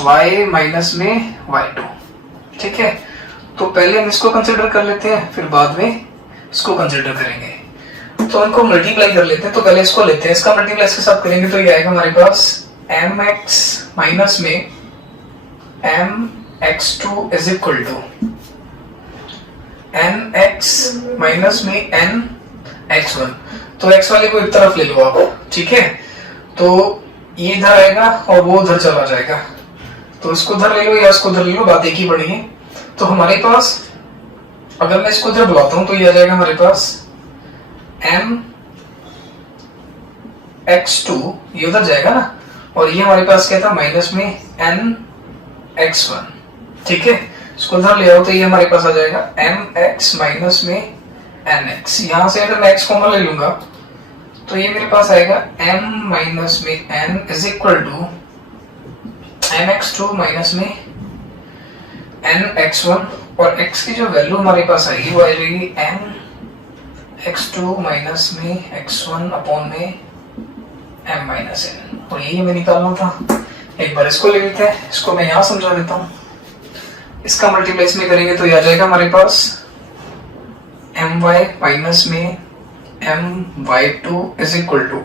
y माइनस में y2। ठीक है, तो पहले हम इसको कंसिडर कर लेते हैं फिर बाद में इसको कंसिडर करेंगे। तो इनको मल्टीप्लाई कर लेते हैं, तो पहले इसको लेते हैं, इसका मल्टीप्लाई इसके साथ करेंगे तो ये आएगा हमारे पास mx माइनस में mx2 is equal to nx minus में nx1। तो x वाले को एक तरफ ले लो आप, ठीक है, तो ये इधर आएगा और वो उधर चला जाएगा, तो इसको उधर ले लो या इसको उधर ले लो, बात एक ही पड़ी है। तो हमारे पास अगर मैं इसको उधर बुलाता हूं तो ये आ जाएगा हमारे पास m x2, ये उधर जाएगा ना, और ये हमारे पास क्या था माइनस में n x1। ठीक है, इसको उधर ले आओ तो ये हमारे पास आ जाएगा mx माइनस में nx। यहां से अगर मैं x कॉमन ले लूंगा तो ये मेरे पास आएगा m माइनस में n is equal to mx2 minus में nx1, और x की जो वैल्यू हमारे पास आएगी वो आएगी mx2 माइनस में x1 अपॉन में m माइनस n, और यही हमें निकालना था। एक बार इसको ले लेते हैं, इसको मैं यहां समझा देता हूं। इसका मल्टीप्लाई इसमें करेंगे तो ये आ जाएगा हमारे पास my माइनस में my2 is equal to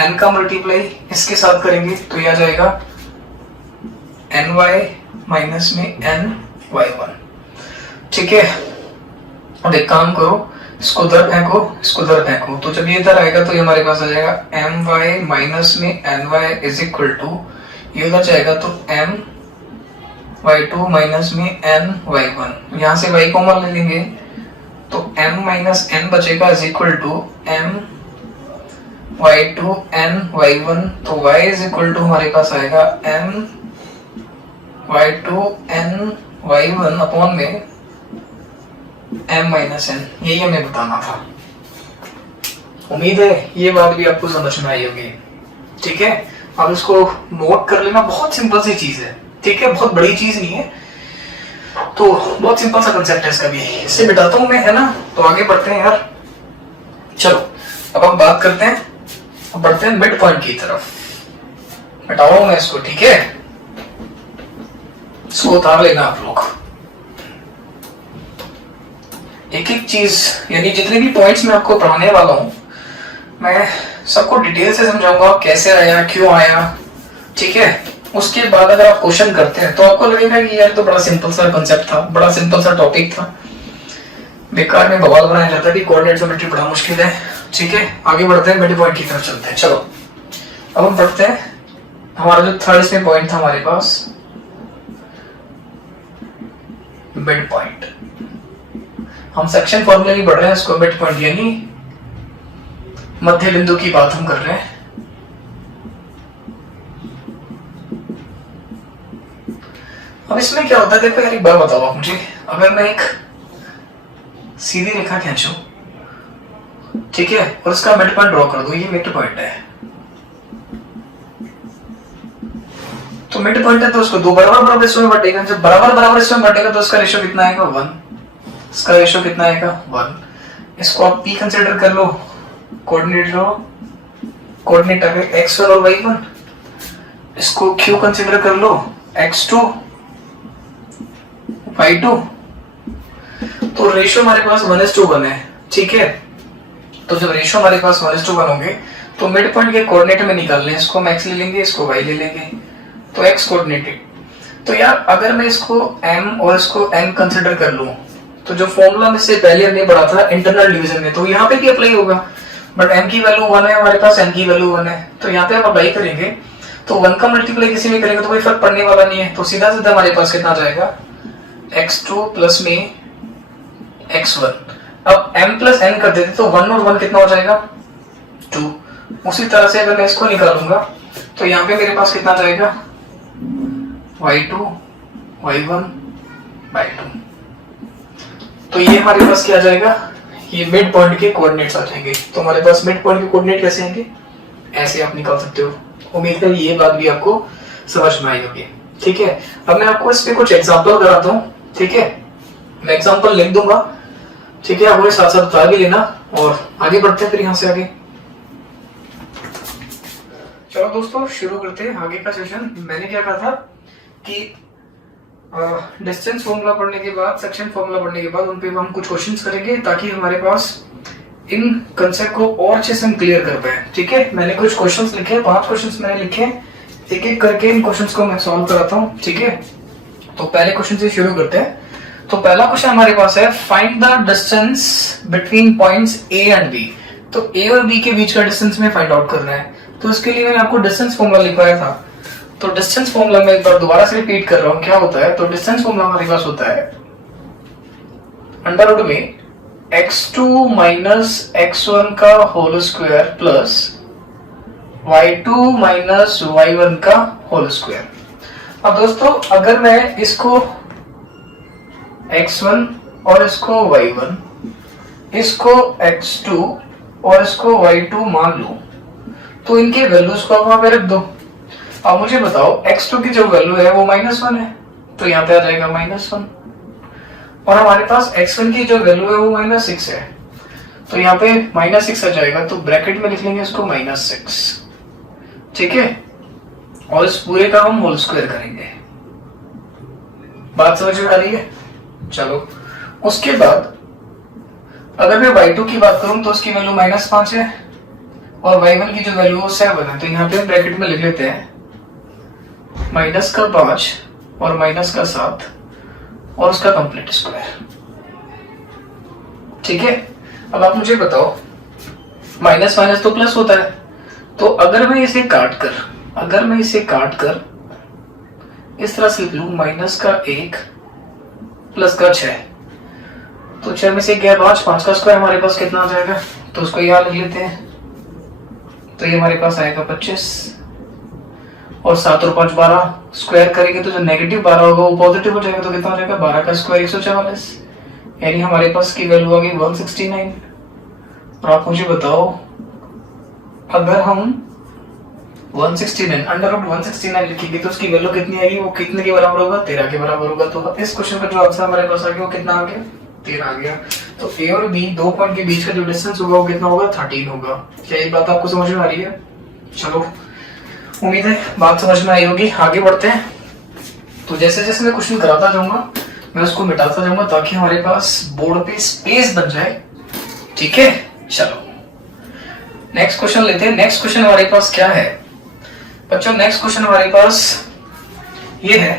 n का मल्टीप्लाई इसके साथ करेंगे तो ये आ जाएगा ny माइनस में ny1। ठीक है, अब एक काम करो, इसको उधर फेंको, इसको उधर फेंको, तो जब ये इधर आएगा तो ये हमारे पास आ जाएगा my माइनस में ny इज इक्वल टू, ये उधर जाएगा तो my2 माइनस में ny1। यहाँ से y कॉमन ले लेंगे तो m माइनस n बचेगा is equal to my2 ny1, तो y इज इक्वल टू हमारे पास आएगा my2 ny1 अपॉन में m माइनस n। यही हमें बताना था। उम्मीद है ये बात भी आपको समझ में आई होगी। ठीक है, अब इसको नोट कर लेना, बहुत सिंपल सी चीज है। ठीक है, बहुत बड़ी चीज नहीं है, तो बहुत सिंपल सा कंसेप्ट है इसका भी। इससे मिटाता हूं मैं, है ना, तो आगे बढ़ते हैं यार। चलो अब हम बात करते हैं, अब बढ़ते हैं मिड पॉइंट की तरफ। मिटाऊं मैं इसको, ठीक है, इसको उतार लेना आप लोग। एक एक चीज यानी जितने भी पॉइंट्स मैं आपको पढ़ाने वाला हूं मैं सबको डिटेल से समझाऊंगा, कैसे आया, क्यों आया। ठीक है, उसके बाद अगर आप क्वेश्चन करते हैं तो आपको लगेगा कि यार तो बड़ा सिंपल सा कंसेप्ट था, बड़ा सिंपल सा टॉपिक था, बेकार में बवाल बनाया जाता है कि कोऑर्डिनेट ज्योमेट्री बड़ा मुश्किल है। ठीक है, आगे बढ़ते हैं, मिड पॉइंट की तरफ चलते हैं। चलो अब हम पढ़ते हैं हमारा जो थर्ड इसमें पॉइंट था हमारे पास, मिड पॉइंट। हम सेक्शन फॉर्मूला नहीं पढ़ रहे हैं, इसको मिड पॉइंट यानी मध्य बिंदु की बात हम कर रहे हैं। अब इसमें क्या होता है, देखो यार एक बार बताओ आप मुझे, अगर मैं एक सीधी रेखा खींचूं, ठीक है, और उसका मिड पॉइंट ड्रॉ कर दो, ये मिड पॉइंट है, तो मिड पॉइंट है तो उसको दो बराबर बराबर हिस्सों में बांटेगा, जब बराबर बराबर हिस्सों में बांटेगा तो उसका रेशियो कितना आएगा 1, इसका रेशियो कितना आएगा 1। इसको आप p कंसीडर कर लो, कोऑर्डिनेट लो, कोऑर्डिनेट आगे x1 और y1, इसको q कंसीडर कर लो, x2 y2, तो रेशियो हमारे पास 1:1 है, ठीक है। तो जब रेशियो हमारे पास 1:1 होंगे तो मिड पॉइंट के कोऑर्डिनेट में निकालने, इसको हम x ले लेंगे, इसको y ले लेंगे, तो x कोऑर्डिनेट। तो यार अगर मैं इसको m और इसको n कंसीडर कर लूं, तो जो फॉर्मूला में से पहले हमने पढ़ा था इंटरनल डिवीजन में, तो यहाँ पे भी अप्लाई होगा, बट m की वैल्यू 1 है हमारे पास, n की वैल्यू 1 है, तो यहाँ पे हम अप्लाई करेंगे तो 1 का मल्टीप्लाई किसी में करेंगे तो कोई फर्क पड़ने वाला नहीं है, तो सीधा सीधा हमारे पास कितना जाएगा x2 प्लस में x1। अब m प्लस n कर देते तो 1 और 1 कितना हो जाएगा 2। उसी तरह से अगर मैं इसको निकालूंगा तो यहाँ पे मेरे पास कितना जाएगा y2 y1 y2। तो ये हमारे पास क्या आ जाएगा, ये मिड पॉइंट के कोऑर्डिनेट्स आ जाएंगे। तो हमारे पास मिड पॉइंट के कोऑर्डिनेट कैसे आएंगे, ऐसे आप निकाल सकते हो। उम्मीद है ये बात भी आपको समझ में आई होगी, ठीक है। अब मैं आपको इस पे कुछ एग्जांपल कराता हूँ, ठीक है, मैं एग्जांपल लिख दूंगा, ठीक है, आप मुझे साथ साथ बता भी लेना और आगे बढ़ते हैं फिर यहाँ से आगे। चलो दोस्तों शुरू करते हैं आगे का सेशन। मैंने क्या कहा था कि डिस्टेंस फॉर्मूला पढ़ने के बाद, सेक्शन फॉर्मूला पढ़ने के बाद उन पे हम कुछ क्वेश्चंस करेंगे ताकि हमारे पास इन कंसेप्ट को और अच्छे से हम क्लियर कर पाए, ठीक है। मैंने कुछ क्वेश्चंस लिखे हैं, 5 क्वेश्चंस मैंने लिखे हैं, एक एक करके इन क्वेश्चंस को मैं सॉल्व कराता हूँ, ठीक है। तो पहले क्वेश्चन से शुरू करते हैं। तो पहला क्वेश्चन हमारे पास है, find the distance between points A and B. तो ए और बी के बीच का डिस्टेंस में फाइंड आउट करना है, तो उसके लिए मैंने आपको डिस्टेंस फॉर्मूला लिखवाया था। तो डिस्टेंस फॉर्मूला मैं एक बार दोबारा से रिपीट कर रहा हूं, क्या होता है। तो डिस्टेंस फॉर्मूला हमारे पास होता है अंडर रूट में x2 माइनस x1 का whole square plus y2 minus y1 का होल स्क्वायर। अब दोस्तों अगर मैं इसको x1 और इसको y1, इसको x2 और इसको y2 मान लूं, तो इनके वैल्यूज को आप वहां पे रख दो। अब मुझे बताओ x2 की जो वैल्यू है वो -1 है, तो यहाँ पे आ जाएगा -1, और हमारे पास x1 की जो वैल्यू है वो -6 है, तो यहाँ पे -6 आ जाएगा, तो ब्रैकेट में लिख लेंगे इसको -6, ठीक है। और इस पूरे का हम होल स्क्वायर करेंगे। बात समझ में आ रही है। चलो उसके बाद अगर मैं y2 की बात करूं तो उसकी वैल्यू -5 है और y1 की जो वैल्यू 7 है, तो यहाँ पे हम ब्रैकेट में लिख लेते हैं -5 और -7 और उसका कंप्लीट स्क्वायर, ठीक है। अब आप मुझे बताओ माइनस माइनस तो प्लस होता है, तो अगर मैं इसे काट कर इस तरह से लिख लूं -1 प्लस का 6, तो 6 में से गया 5 का स्क्वायर हमारे पास कितना आ जाएगा, तो उसको यहाँ लिख लेते हैं। तो ये हमारे पास आएगा 25 और 7 और 5 12, स्क्वायर करेंगे तो जो नेगेटिव 12 होगा वो पॉजिटिव हो जाएगा, तो कितना हो जाएगा 12 का स्क्वायर 144, यानी हमारे पास की वैल्यू आ गई 169। और आप मुझे बताओ अगर हम 169 अंडर रूट 169 लिखेंगे तो उसकी वैल्यू कितनी आएगी, वो कितने के बराबर होगा 13 के बराबर होगा। तो इस क्वेश्चन का जो आंसर हमारे पास आ गया वो कितना आ गया 13 आ गया। तो ए और बी दो पॉइंट के बीच का जो डिस्टेंस होगा वो कितना होगा 13 होगा। क्या ये बात आपको समझ में आ रही है। चलो उम्मीद है बात समझ में आई होगी। आगे बढ़ते हैं। तो जैसे जैसे मैं क्वेश्चन कराता जाऊंगा मैं उसको मिटाता जाऊंगा ताकि हमारे पास बोर्ड पे स्पेस बन जाए, ठीक है। चलो नेक्स्ट क्वेश्चन लेते हैं। नेक्स्ट क्वेश्चन हमारे पास क्या है बच्चों, नेक्स्ट क्वेश्चन हमारे पास ये है,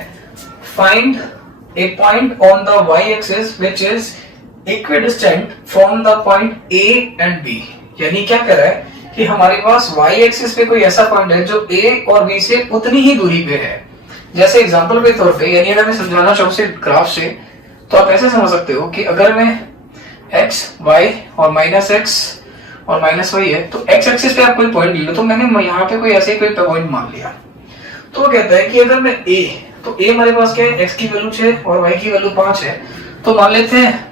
find A point on the y axis which is equidistant from the point a and b। यानी क्या कह रहा है कि हमारे पास y एक्सिस पे कोई ऐसा पॉइंट है जो a और b से उतनी ही दूरी पे है। जैसे एग्जांपल के तौर पे, यानी अगर मैं समझाना चाहूँ से ग्राफ से, तो आप ऐसे समझ सकते हो कि अगर मैं x y और -x और -y है तो x एक्सिस पे आप कोई पॉइंट ले लो। तो मैंने यहाँ पे कोई ऐसे कोई पॉइंट मान लिया, तो वो कहता है कि अगर मैं a तो a हमारे पास क्या है, x की वैल्यू 6 और y की वैल्यू 5 है। तो मान लेते हैं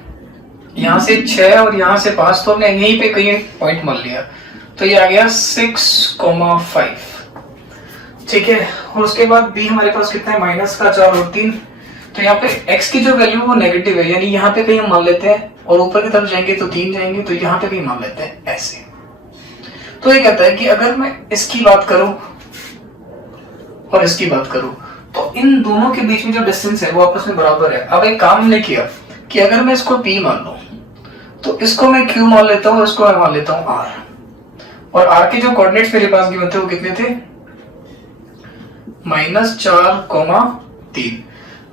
यहाँ से 6 और यहाँ से 5, तो हमने यहीं पे कहीं पॉइंट मान लिया, तो ये आ गया 6,5। ठीक है, और उसके बाद b हमारे पास कितना है, -4 और 3। तो यहाँ पे x की जो वैल्यू वो नेगेटिव है, यानी यहाँ पे कहीं हम मान लेते हैं, और ऊपर की तरफ जाएंगे तो 3 जाएंगे, तो यहाँ पे कहीं मान लेते हैं ऐसे। तो ये कहता है कि अगर मैं इसकी बात करूं और इसकी बात करूं तो इन दोनों के बीच में जो डिस्टेंस है वो आपस में बराबर है। अब एक काम हमने किया कि अगर मैं इसको p मान लूं तो इसको मैं q मान लेता हूं, इसको मैं मान लेता हूं r, और r के जो कोऑर्डिनेट्स मेरे पास गिवन थे वो कितने थे, -4,3।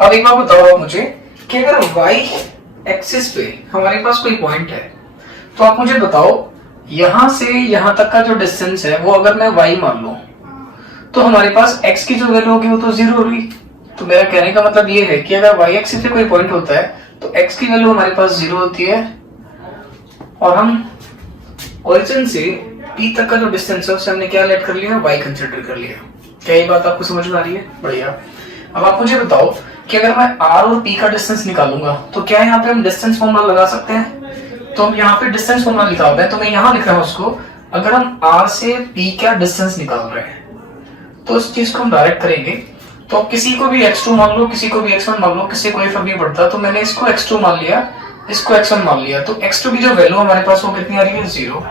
अब एक बात बताओ आप मुझे कि अगर y एक्सिस पे हमारे पास कोई पॉइंट है, तो आप मुझे बताओ यहां से यहां तक का जो डिस्टेंस है वो अगर मैं y मान लूं तो हमारे पास x की जो वैल्यू होगी वो तो 0 होगी। तो मेरा कहने का मतलब ये है कि अगर y एक्सिस पे कोई पॉइंट होता है तो x की वैल्यू हमारे पास 0 होती है, और हम ओरिजिन से p तक का जो डिस्टेंस है उससे हमने क्या लेट कर लिया, y कंसीडर कर लिया। क्या ये बात आपको समझ में आ रही है? बढ़िया। अब आप मुझे बताओ कि अगर मैं r और p का डिस्टेंस निकालूंगा तो क्या यहाँ पे हम डिस्टेंस फॉर्मूला लगा सकते हैं? तो हम यहाँ पे डिस्टेंस फॉर्मूला निकालते हैं, तो मैं यहाँ लिख रहा हूँ उसको, अगर हम r से p का डिस्टेंस निकाल रहे हैं तो उस चीज को हम डायरेक्ट करेंगे। तो किसी को भी x2 मान लो, किसी को भी x1 मान लो, किसी कोई फर्क नहीं पड़ता। तो मैंने इसको x2 मान लिया, इसको x1 मान लिया, तो x2 की जो वैल्यू हमारे पास वो कितनी आ रही है, 0,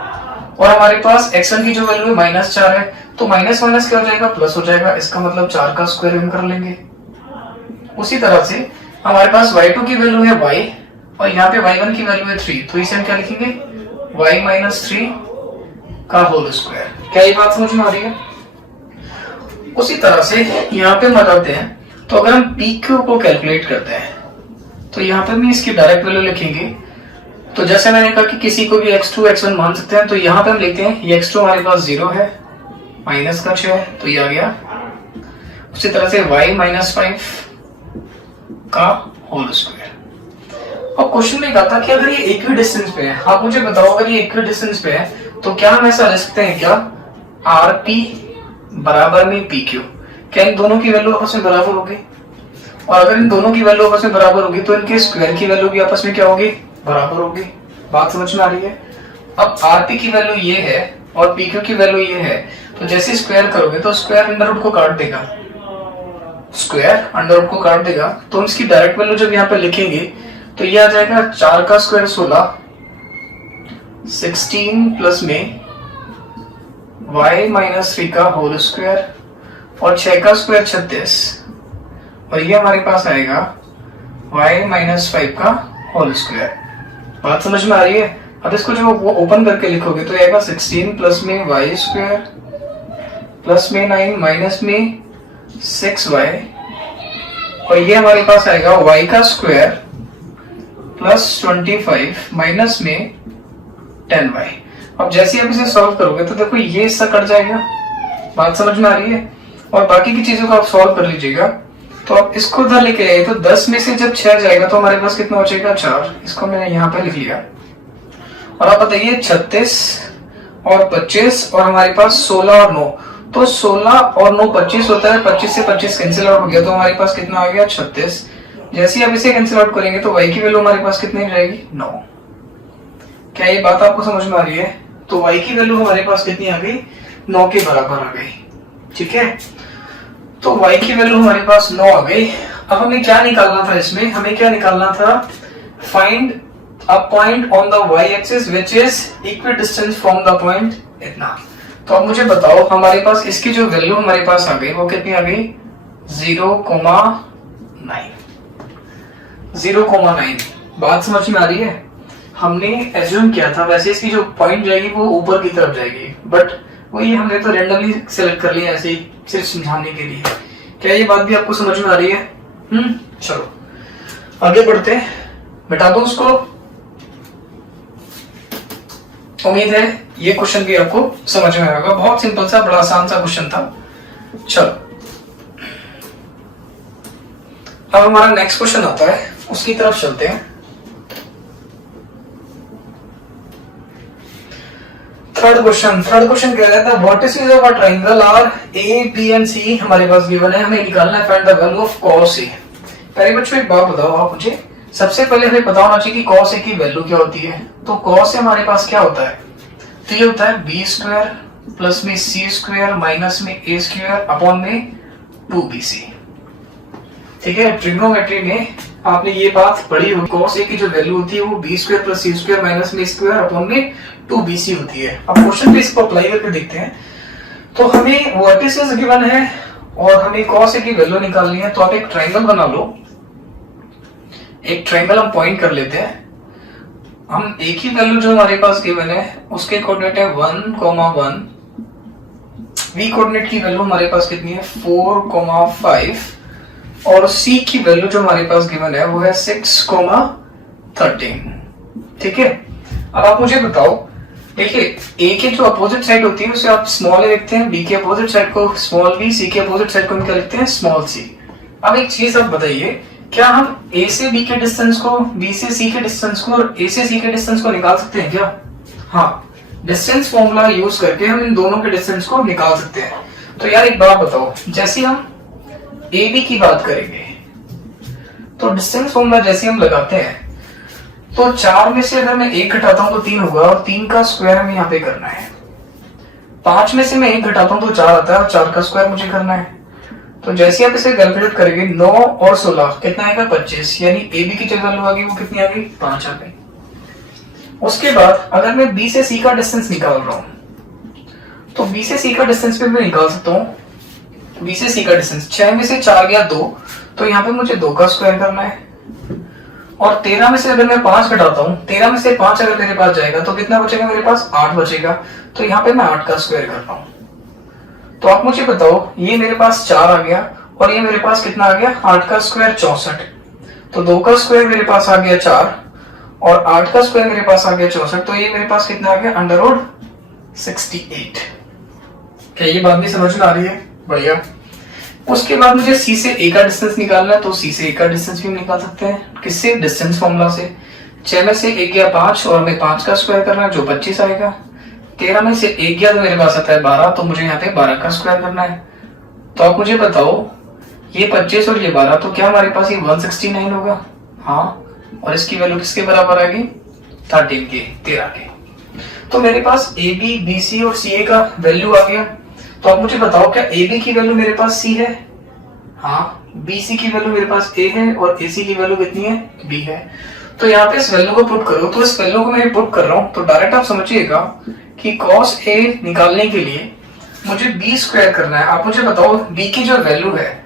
और हमारे पास x1 की जो वैल्यू है -4 है, तो माइनस माइनस क्या हो जाएगा, प्लस हो जाएगा। इसका मतलब 4 का स्क्वायर हम कर लेंगे। उसी तरह से हमारे पास y2 की वैल्यू है y, और यहाँ पे y1 की वैल्यू है 3, तो इसे हम क्या लिखेंगे, y - 3 का होल स्क्वायर। क्या ये बात समझ में आ रही है? उसी तरह से यहाँ पे हम आते हैं, तो अगर हम PQ को कैलकुलेट करते हैं तो यहाँ पे भी इसकी डायरेक्ट वैल्यू लिखेंगे। तो जैसे मैंने कहा कि किसी को भी x2 x1 मान सकते हैं, तो यहाँ पे हम लिखते हैं ये x2 हमारे पास 0 है, माइनस का 6 है, तो ये आ गया। उसी तरह से y - 5 का होल स्क्वायर। अब क्वेश्चन में कहा था कि अगर ये इक्वी डिस्टेंस पे है, आप मुझे बताओ अगर ये इक्वी डिस्टेंस पे है तो क्या हम ऐसा लिख सकते हैं क्या, RP बराबर में PQ, क्या इन दोनों की वैल्यू आपस में बराबर होगी? और अगर इन दोनों की वैल्यू आपस में बराबर होगी तो इनके स्क्वायर की वैल्यू भी आपस में क्या होगी, बराबर होगी। बात समझ में आ रही है? अब RP की वैल्यू ये है और PQ की वैल्यू ये है, तो जैसे स्क्वायर करोगे तो स्क्वायर अंडर रूट को काट देगा, स्क्वायर अंडर रूट को काट देगा। तो हम इसकी डायरेक्ट वैल्यू जब यहाँ पे लिखेंगे तो ये आ जाएगा 4 का स्क्वायर 16, 16 प्लस में y - 3 का होल स्क्वायर, और 6 का स्क्वायर 36, और ये हमारे पास आएगा y - 5 का होल स्क्वायर। बात समझ में आ रही है? अब इसको जो वो ओपन करके लिखोगे तो आएगा 16 प्लस में y स्क्वायर प्लस में 9 माइनस में 6y, और ये हमारे पास आएगा y का स्क्वायर प्लस 25 माइनस में 10y। अब जैसे आप इसे सॉल्व करोगे तो देखो ये हिस्सा कट जाएगा। बात समझ में आ रही है? और बाकी की चीजों को आप सॉल्व कर लीजिएगा। तो आप इसको उधर लेके आए तो 10 में से जब 6 जाएगा तो हमारे पास कितना बचेगा, 4। इसको मैंने यहाँ पे लिख लिया। और आप बताइए 36 और 25 और हमारे पास 16 और 9, तो 16 और 9 25 होता है, 25 से 25 कैंसिल आउट हो गया, तो हमारे पास कितना आ गया, 36। जैसे आप इसे कैंसिल आउट करेंगे तो y की वैल्यू हमारे पास कितनी जाएगी, 9। क्या ये बात आपको समझ में आ रही है? तो y की वैल्यू हमारे पास कितनी आ गई, 9 के बराबर आ गई। ठीक है, तो y की वैल्यू हमारे पास 9 आ गई। अब हमें क्या निकालना था इसमें, हमें क्या निकालना था, find a point on the y axis which is equidistant from the point इतना। तो अब मुझे बताओ हमारे पास इसकी जो वैल्यू हमारे पास आ गई वो कितनी आ गई, 0,9। 0,9। बात समझ में आ रही है? हमने एज्यूम किया था वैसे इसकी जो पॉइंट जाएगी वो ऊपर की तरफ जाएगी, बट वही हमने तो रैंडमली सिलेक्ट कर लिया ऐसे ही सिर्फ समझाने के लिए। क्या ये बात भी आपको समझ में आ रही है? चलो आगे बढ़ते हैं, मिटा दो उसको। उम्मीद है ये क्वेश्चन भी आपको समझ में आएगा। बहुत सिंपल सा, बड़ा आसान सा क्वेश्चन था। चलो अब हमारा नेक्स्ट क्वेश्चन आता है, उसकी तरफ चलते हैं। थर्ड क्वेश्चन कह रहा था vertices of a triangle are A B and C हमारे पास गिवन है, हमें निकालना है find the value of cos a। पहले बच्चों एक बात बताओ आप मुझे, सबसे पहले हमें पता होना चाहिए कि cos a की वैल्यू क्या होती है। तो cos a हमारे पास क्या होता है, तो ये होता है बी स्क्वायर प्लस में सी स्क्वायर माइनस में ए स्क्वायर अपॉन में 2bc। ठीक है, ट्रिग्नोमेट्री में आपने ये बात पढ़ी होगी, cos a की जो वैल्यू होती है वो बी स्क्वायर प्लस सी स्क्वायर माइनस में स्क्वायर अपॉन में 2bc होती है। अब क्वेश्चन पे इसको अप्लाई करके देखते हैं। तो हमें वर्टिसेस गिवन है और हमें cos a की वैल्यू निकालनी है। तो आप एक ट्रायंगल बना लो, एक ट्रायंगल हम पॉइंट कर लेते हैं। हम एक ही वैल्यू जो हमारे पास गिवन है उसके कोऑर्डिनेट है 1,1, v कोऑर्डिनेट की वैल्यू हमारे पास कितनी है 4,5 और c की वैल्यू जो हमारे पास गिवन है वो है 6,13। ठीक है, अब आप मुझे बताओ, देखिए a के जो अपोजिट साइड होती है उसे आप स्मॉल a लिखते हैं, b के अपोजिट साइड को स्मॉल b, c के अपोजिट साइड को हम क्या लिखते हैं स्मॉल c। अब एक चीज आप बताइए, क्या हम a से b के डिस्टेंस को, b से c के डिस्टेंस को और a से c के डिस्टेंस को निकाल सकते हैं क्या? हाँ, डिस्टेंस फॉर्मूला यूज करके हम इन दोनों के डिस्टेंस को निकाल सकते हैं। तो यार एक बात बताओ, जैसे हम ए बी की बात करेंगे तो डिस्टेंस फॉर्मूला जैसे हम लगाते हैं तो 4 में से अगर मैं 1 घटाता हूं तो 3 होगा और 3 का स्क्वायर हमें यहाँ पे करना है। 5 में से मैं 1 घटाता हूं तो 4 आता है और 4 का स्क्वायर मुझे करना है। तो जैसे आप इसे कैलकुलेट करेंगे 9 और 16 कितना आएगा 25, यानी ए बी की जो वैल्यू आ गई वो कितनी आ गई 5 आ गई। उसके बाद अगर मैं बी से सी का डिस्टेंस निकाल रहा हूं तो बी से सी का डिस्टेंस भी मैं निकाल सकता हूं। बी से सी का डिस्टेंस 6 में से 4 गया 2, तो यहाँ पे मुझे 2 का स्क्वायर करना है। और 13 में से अगर मैं 5 घटाता हूँ, 13 में से 5 अगर मेरे पास जाएगा तो कितना बचेगा मेरे पास 8 बचेगा। तो यहाँ पे मैं 8 का स्क्वायर कर रहा हूँ। तो आप मुझे बताओ, ये मेरे पास 4 आ गया और ये मेरे पास कितना आ गया 8 का स्क्वायर 64। तो 2 का स्क्वायर मेरे पास आ गया 4 और 8 का स्क्वायर मेरे पास आ गया 64। तो ये मेरे पास कितना आ गया √ 68। क्या ये बात भी समझ में आ रही है? बढ़िया। उसके बाद मुझे C से A का डिस्टेंस निकालना है, तो C से A का डिस्टेंस भी निकाल सकते हैं। किससे? डिस्टेंस फॉर्मूला से। 6 में से 1 गया 5 और हमें 5 का स्क्वायर करना है जो 25 आएगा। 13 में से 1 गया तो मेरे पास आता है 12, तो मुझे यहाँ पे 12 का स्क्वायर करना है। तो आप मुझे बताओ, ये 25 और ये 12, तो क्या हमारे पास ये 169 होगा? हाँ, और इसकी वैल्यू किसके बराबर आएगी 13 के। तो मेरे पास AB, BC और CA का वैल्यू आ गया। तो आप मुझे बताओ, क्या AB की वैल्यू मेरे पास C है? हाँ, BC की वैल्यू मेरे पास A है और AC की वैल्यू कितनी है B है। तो यहाँ पे इस वैल्यू को पुट करो, तो इस वैल्यू को मैं पुट कर रहा हूँ। तो डायरेक्ट आप समझिएगा कि cos A निकालने के लिए मुझे B स्क्वायर करना है। आप मुझे बताओ, B की जो वैल्यू है,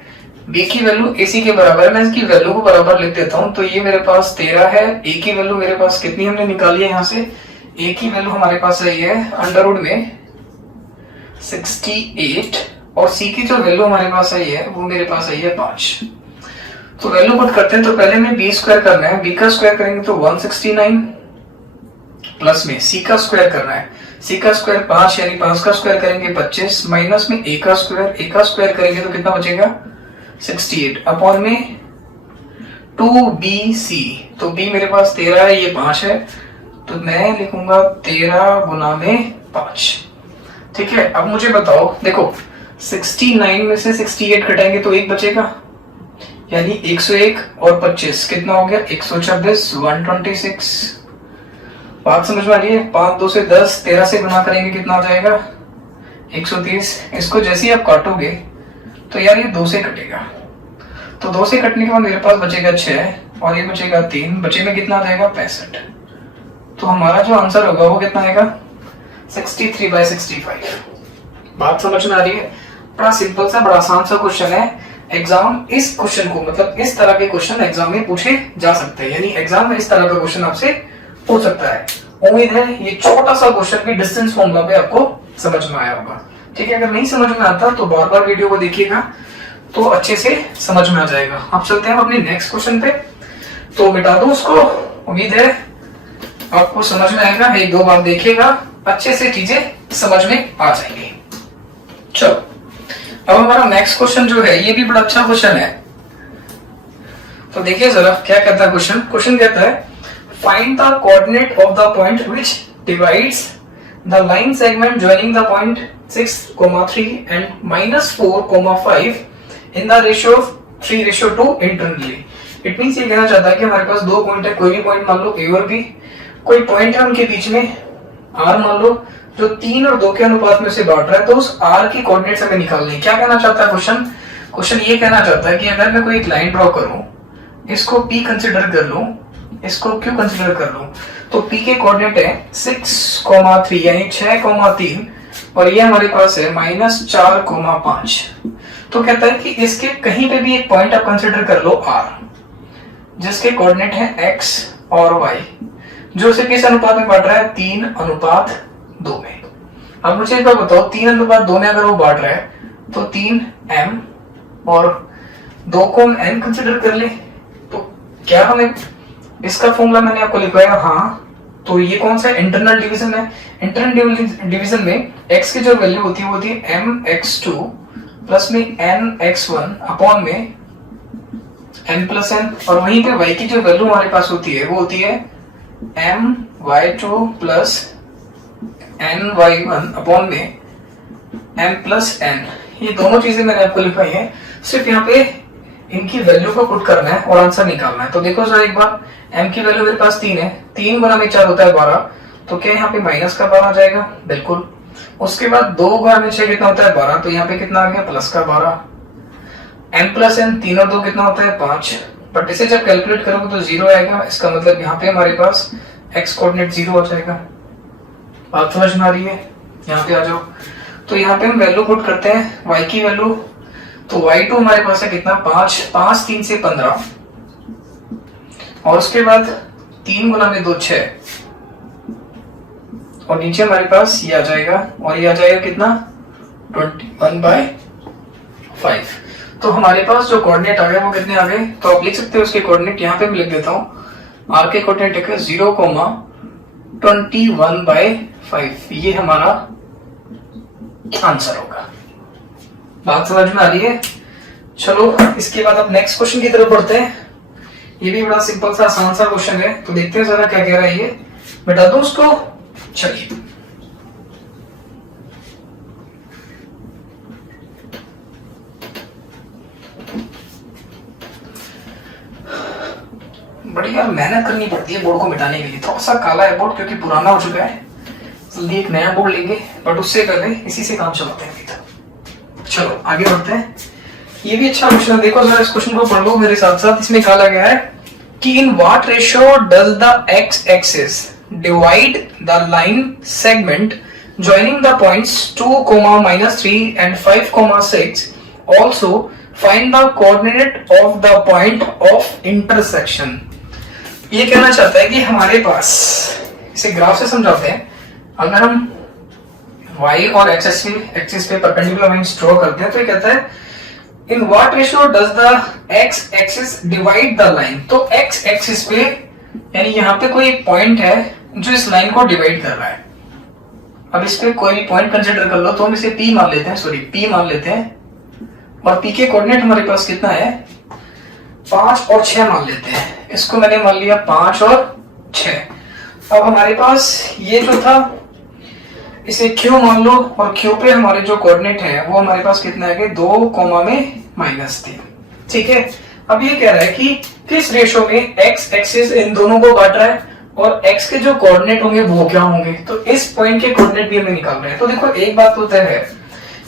B की वैल्यू AC के बराबर है। मैं इसकी वैल्यू को बराबर लिख देता हूँ। तो ये मेरे पास 13 है। A की वैल्यू मेरे पास कितनी हमने निकाली है यहाँ से? A की वैल्यू हमारे पास आई है √ में 68 और C की जो वैल्यू हमारे पास आई है वो मेरे पास आई है 5। तो वैल्यू पुट करते हैं। तो पहले में B स्क्वायर करना है, B का स्क्वायर करेंगे तो 169 प्लस में C का स्क्वायर करना है, C का स्क्वायर 5 यानी 5 का स्क्वायर करेंगे 25 माइनस में A का स्क्वायर करेंगे तो कितना बचेगा 68 अपॉन में 2BC। तो B मेरे पास 13 है, ये 5 है, तो मैं लिखूंगा 13 गुना में 5। ठीक है, अब मुझे बताओ, देखो 69 में से 68 घटाएंगे तो 1 बचेगा, यानी 101 और 25 कितना हो गया 126, 126। बात समझ में आ रही है? 5 2 से 10, 13 से गुना करेंगे कितना आ जाएगा 130। इसको जैसे ही आप काटोगे तो यार ये 2 से कटेगा। तो 2 से कटने के बाद मेरे पास बचेगा 6 और ये बचेगा 3, बचे में कितना आ जाएगा 65। तो हमारा जो आंसर होगा वो कितना आएगा 63/65। बात समझ में आ रही है? बड़ा सिंपल सा, बड़ा आसान सा क्वेश्चन है। एग्जाम इस क्वेश्चन को, मतलब इस तरह के क्वेश्चन एग्जाम में पूछे जा सकते हैं, यानी एग्जाम में इस तरह का क्वेश्चन आपसे पूछ सकता है। उम्मीद है ये छोटा सा क्वेश्चन भी डिस्टेंस फॉर्मूला पे आपको समझ में आया होगा। ठीक है, अगर नहीं समझ में आता तो बार बार वीडियो को देखिएगा तो अच्छे से समझ में आ जाएगा। अब चलते हैं अपने नेक्स्ट क्वेश्चन पे। तो मिटा दो उसको, उम्मीद है आपको समझ में आएगा। 1-2 बार देखिएगा, अच्छे से चीजें समझ में आ जाएंगी। चलो, अब हमारा नेक्स्ट क्वेश्चन जो है ये भी बड़ा अच्छा क्वेश्चन है। तो देखिए जरा क्या कहता है क्वेश्चन। क्वेश्चन कहता है find the coordinate of the point which divides the line segment joining the point 6,3 and -4,5 in the ratio of 3:2 internally. It means ये कहना चाहता है कि हमारे पास दो पॉइंट है, कोई भी पॉइंट मान लो ए और बी, कोई पॉइंट है उनके बीच में आर मान लो, जो 3 और 2 के अनुपात में से बांट रहा है, तो उस आर की कोऑर्डिनेट्स हमें निकालनी है। क्या कहना चाहता है क्वेश्चन ये कहना चाहता है कि अगर मैं कोई एक लाइन ड्रॉ करूं, इसको P कंसिडर कर लूं, इसको Q कंसिडर कर लूं, तो P के कोऑर्डिनेट है 6,3 यानी 6,3 और ये हमारे पास है -4,5। तो कहता है कि इसके कहीं पे भी एक पॉइंट आप कंसिडर कर लो R, जिसके कोऑर्डिनेट है x और y, जो उसे किस अनुपात में बांट रहा है, 3:2 में। अब मुझे एक बात बताओ, 3:2 में अगर वो बांट रहा है तो 3m और 2 को हम n कंसिडर कर ले, तो क्या हमें इसका फॉर्मूला मैंने आपको लिखवाया, हाँ। तो ये कौन सा इंटरनल डिवीजन है, इंटरनल डिवीजन में x की जो वैल्यू होती है वो होती है mx2 प्लस में nx1 अपॉन में m+n, और वहीं पे y की जो वैल्यू हमारे पास होती है वो होती है my2 प्लस ny1 अपॉन में m+n। ये दोनों चीजें मैंने आपको लिखाई है, सिर्फ यहाँ पे इनकी वैल्यू को पुट करना है और आंसर निकालना है। तो देखो जरा एक बार, m की वैल्यू मेरे पास 3 है, 3 गुना में 4 होता है 12, तो क्या यहाँ पे माइनस का 12 आ जाएगा, बिल्कुल। उसके बाद 2 गुना में 6 कितना होता है 12, तो यहाँ पे कितना आ गया प्लस का 12। m+n 3 और 2 कितना होता है 5, बट इसे जब कैलकुलेट करोगे तो 0 आएगा, इसका मतलब यहाँ पे हमारे पास x कोऑर्डिनेट 0 हो जाएगा। बात समझ में आ रही है, यहाँ पे आ जाओ। तो यहाँ पे हम वैल्यू पुट करते हैं y की वैल्यू, तो y2 हमारे पास है कितना 5, 5 3 से 15, और उसके बाद 3 गुना में 2 6, और नीचे हमारे पास ये आ जाएगा, और ये आ जाएगा कितना 21/5। तो हमारे पास जो कोऑर्डिनेट आ गए वो कितने आ गए, तो आप लिख सकते हो उसके कोऑर्डिनेट, यहाँ पे मैं लिख देता हूँ, r के कोऑर्डिनेट है 0,21/5, ये हमारा आंसर होगा। बात समझ में आ रही है। चलो इसके बाद अब नेक्स्ट क्वेश्चन की तरफ बढ़ते हैं। ये भी बड़ा सिंपल सा आसान सा क्वेश्चन है, तो देखते हैं जरा क्या कह रहा है ये, बता दूं उसको। चलिए बड़ी यार मेहनत करनी पड़ती है बोर्ड को मिटाने के लिए। थोड़ा सा काला है बोर्ड क्योंकि पुराना हो चुका है, जल्दी एक नया बोर्ड लेंगे, बट उससे पहले इसी से काम चलाते हैं अभी तक। चलो आगे बढ़ते हैं। ये भी अच्छा क्वेश्चन है, देखो जरा इस क्वेश्चन को पढ़ लो मेरे साथ साथ। इसमें कहा गया है कि in what ratio does the x axis divide the line segment joining the points 2, -3 and 5,6. Also find the coordinate of the point of intersection. ये कहना चाहता है कि हमारे पास, इसे ग्राफ से समझाते हैं, अगर हम y और एक्सिस पे परपेंडिकुलर लाइंस ड्रॉ करते हैं, तो ये कहता है in what ratio does the x axis divide the line. तो x एक्सिस पे यानी यहाँ पे कोई एक पॉइंट है जो इस लाइन को डिवाइड कर रहा है। अब इस पे कोई भी पॉइंट कंसीडर कर लो, तो हम इसे P मान लेते हैं, P मान लेते हैं, और P के कोऑर्डिनेट हमारे पास कितना है 5 और 6 मान लेते हैं। इसको मैंने मान लिया 5 और 6। अब हमारे पास ये जो था इसे Q मान लो, और Q पे हमारे जो कोऑर्डिनेट है वो हमारे पास कितना है 2, -3। ठीक है। अब ये कह रहा है कि किस रेशो में x एक्सिस इन दोनों को बांट रहा है और x के जो कोऑर्डिनेट होंगे वो क्या होंगे। तो इस पॉइंट के कोऑर्डिनेट भी हमें निकालना है। तो देखो एक बात तो तय है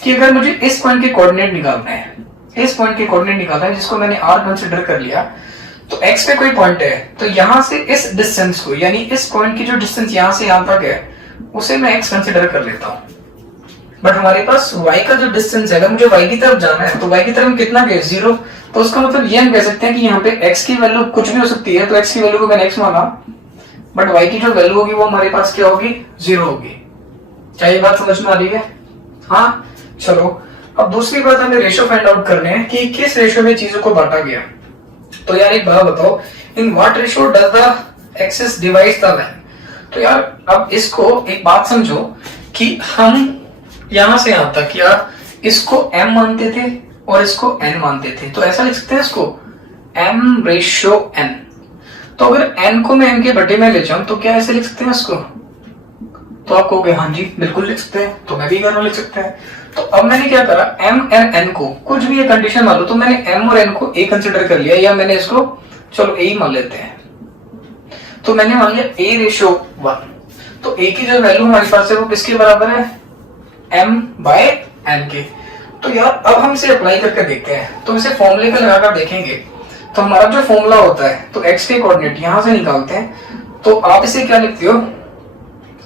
कि अगर मुझे इस पॉइंट के कोऑर्डिनेट निकालना है, इस पॉइंट के कोऑर्डिनेट निकालना है जिसको मैंने r कंसीडर कर लिया, तो x पे कोई पॉइंट है, तो यहां से इस डिस्टेंस को, यानी इस पॉइंट की जो डिस्टेंस यहां से यहां तक है उसे मैं x कंसीडर कर लेता हूं। बट हमारे पास y का जो डिस्टेंस है, अगर मुझे y की तरफ जाना है तो y की तरफ कितना गए 0। तो उसका मतलब ये हम कह सकते हैं कि यहाँ पे x की वैल्यू कुछ भी हो सकती है, तो x की वैल्यू को मैंने x माना, बट y की जो वैल्यू होगी वो हमारे पास क्या होगी 0 होगी। क्या ये बात समझ में आ रही है? हाँ। चलो अब दूसरी बात हमें रेशो फाइंड आउट करने हैं कि किस रेशो में चीजों को बांटा गया। तो यार एक बात बताओ, in what ratio does the axis divides the line. तो यार अब इसको एक बात समझो कि हम यहां से यहां तक यार इसको m मानते थे और इसको n मानते थे, तो ऐसा लिख सकते हैं इसको m/n। तो अगर n को मैं m के बटे में ले जाऊं तो क्या ऐसे लिख सकते हैं इसको, तो तो आप कहोगे हाँ जी बिल्कुल लिख सकते हैं, तो मैं भी कह रहा हूँ लिख सकते हैं। तो अब मैंने क्या करा, m और n को कुछ भी ये कंडीशन मान लो, तो मैंने m और n को a कंसिडर कर लिया, या मैंने इसको चलो a ही मान लेते हैं। तो मैंने मान लिया a:1, तो a की जो वैल्यू हमारे पास है वो किसके बराबर है, m/n के। तो यार अब हम इसे अप्लाई करके देखते हैं, तो इसे फॉर्मूले पे लगाकर देखेंगे। तो हमारा जो फॉर्मूला होता है, तो x के कोऑर्डिनेट यहां से निकालते हैं, तो आप इसे क्या लिखते हो,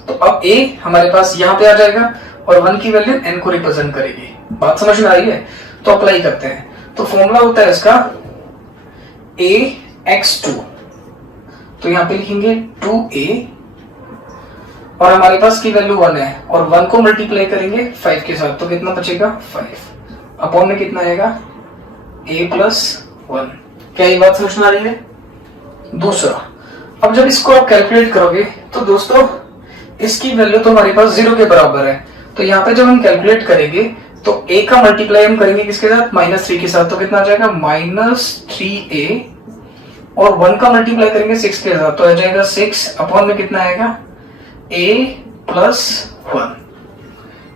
तो अब a हमारे पास यहाँ पे आ जाएगा और 1 की वैल्यू n को रिप्रेजेंट करेगी। बात समझ में आ रही है? तो अप्लाई करते हैं। तो फॉर्मूला होता है इसका ax2, तो यहाँ पे लिखेंगे 2a और हमारे पास की वैल्यू 1 है, और 1 को मल्टीप्लाई करेंगे 5 के साथ, तो कितना बचेगा 5 अपॉन में कितना आएगा a+1। क्या ये बात समझ में आ रही है? दूसरा, अब जब इसको आप कैलकुलेट करोगे तो दोस्तों इसकी वैल्यू तो हमारे पास 0 के बराबर है, तो यहाँ पे जब हम कैलकुलेट करेंगे तो a का मल्टीप्लाई हम करेंगे किसके साथ, -3 के साथ, तो कितना आ जाएगा -3a, और 1 का मल्टीप्लाई करेंगे 6 के साथ, तो आ जाएगा 6 अपॉन में कितना आएगा a+1।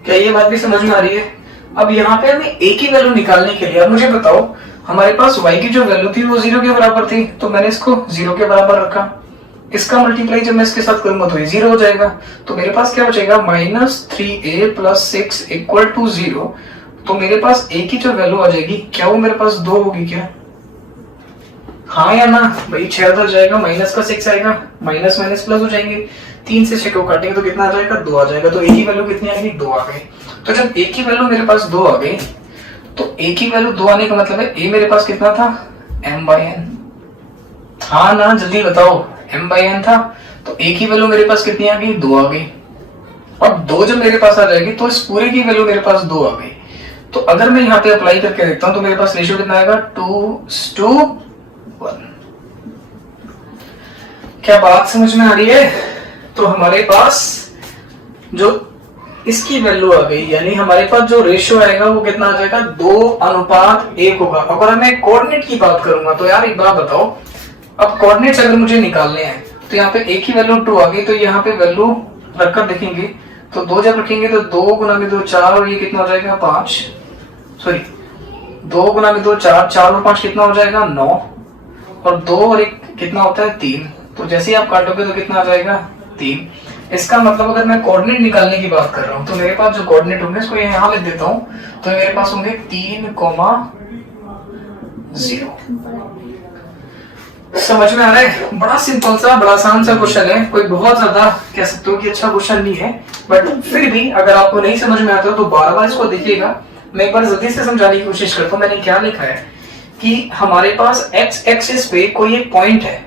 क्या ये बात भी समझ में आ रही है? अब यहाँ पे हमें a की वैल्यू निकालने के लिए अब मुझे बताओ, हमारे पास y की जो वैल्यू थी वो 0 के बराबर थी, तो मैंने इसको 0 के बराबर रखा। इसका मल्टीप्लाई जब मैं इसके साथ करूंगा तो ये 0 हो जाएगा, तो मेरे पास क्या बचेगा -3a + 6 = 0। तो मेरे पास a की जो वैल्यू आ जाएगी, क्या वो मेरे पास 2 होगी क्या? हाँ या ना भाई? 6 उधर जाएगा, माइनस का 6 आएगा, माइनस माइनस प्लस हो जाएंगे, 3 से 6 को काटेंगे तो कितना आ जाएगा 2 आ जाएगा। तो a की वैल्यू कितनी आएगी, 2 आ गई। तो जब a की वैल्यू मेरे पास 2 आ गई, तो a की वैल्यू 2 आने का मतलब है a मेरे पास कितना था, m/n। हाँ ना, जल्दी बताओ, m/n था, तो a की वैल्यू मेरे पास कितनी आ गई, 2 आ गई। अब 2 जब मेरे पास आ जाएगी तो इस पूरे की वैल्यू मेरे पास 2 आ गई। तो अगर मैं यहाँ पे अप्लाई करके देखता हूं तो मेरे पास रेशियो कितना आएगा, 2:1। क्या बात समझ में आ रही है? तो हमारे पास जो इसकी वैल्यू आ गई, यानी हमारे पास जो रेशियो आएगा वो कितना आ जाएगा, 2:1 होगा। अगर मैं कोऑर्डिनेट की बात करूंगा तो यार एक बात बताओ, अब कोऑर्डिनेट्स अगर मुझे निकालने हैं तो यहाँ पे a की वैल्यू 2 आ गई, तो यहाँ पे वैल्यू रखकर देखेंगे तो 2 जब रखेंगे तो 2 × 2 4, और ये कितना हो जाएगा 5, सॉरी 2 × 2 4, 4 और 5 कितना हो जाएगा 9, और 2 और 1 कितना होता है 3। तो जैसे ही आप काटोगे तो कितना आ जाएगा 3। इसका मतलब अगर मैं कोऑर्डिनेट निकालने की बात कर रहा हूँ तो मेरे पास जो कोऑर्डिनेट होंगे इसको यहाँ लिख देता हूँ, तो मेरे पास होंगे 3,0। समझ में आ रहा है? बड़ा सिंपल सा, बड़ा आसान सा क्वेश्चन है, कोई बहुत ज्यादा कह सकते हो कि अच्छा क्वेश्चन नहीं है, बट फिर भी अगर आपको नहीं समझ में आता तो बार बार इसको देखिएगा। मैं एक बार जल्दी से समझाने की कोशिश करता हूँ। मैंने क्या लिखा है कि हमारे पास x एक्सिस पे कोई एक पॉइंट है,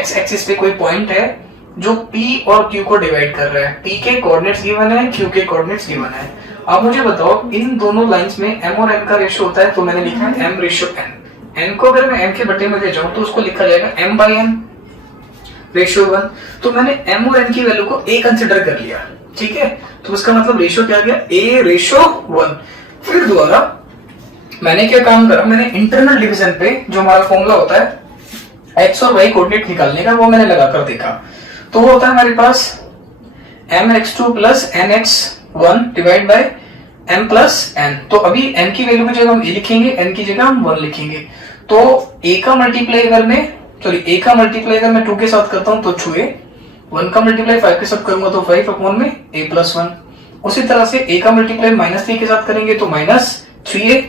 x एक्सिस पे कोई पॉइंट है जो p और q को डिवाइड कर रहा है। p के कोऑर्डिनेट्स गिवन है, q के कोऑर्डिनेट्स गिवन है। अब मुझे बताओ इन दोनों लाइंस में m और n का रेशियो होता है, तो मैंने लिखा है m/n। n को अगर मैं m के बटे में ले जाऊं तो उसको लिखा जाएगा m/n रेशियो 1। तो मैंने m और n की वैल्यू को a कंसिडर कर लिया, ठीक है, तो उसका मतलब रेशियो क्या गया, a/1। फिर दोबारा मैंने क्या काम करा, मैंने इंटरनल डिवीजन पे जो हमारा फॉर्मूला होता है x और y कोऑर्डिनेट निकालने का, वो मैंने लगाकर देखा। तो वो होता है हमारे पास mx2 + nx1 divide by m + n। तो अभी m की वैल्यू की जगह हम a लिखेंगे, n की जगह हम 1 लिखेंगे। तो a का मल्टीप्लाई अगर मैं 2 के साथ करता हूं तो 2a, 1 का मल्टीप्लाई 5 के साथ करूंगा तो 5 अपॉन में a+1। उसी तरह से a का मल्टीप्लाई -3 के साथ करेंगे तो -3a,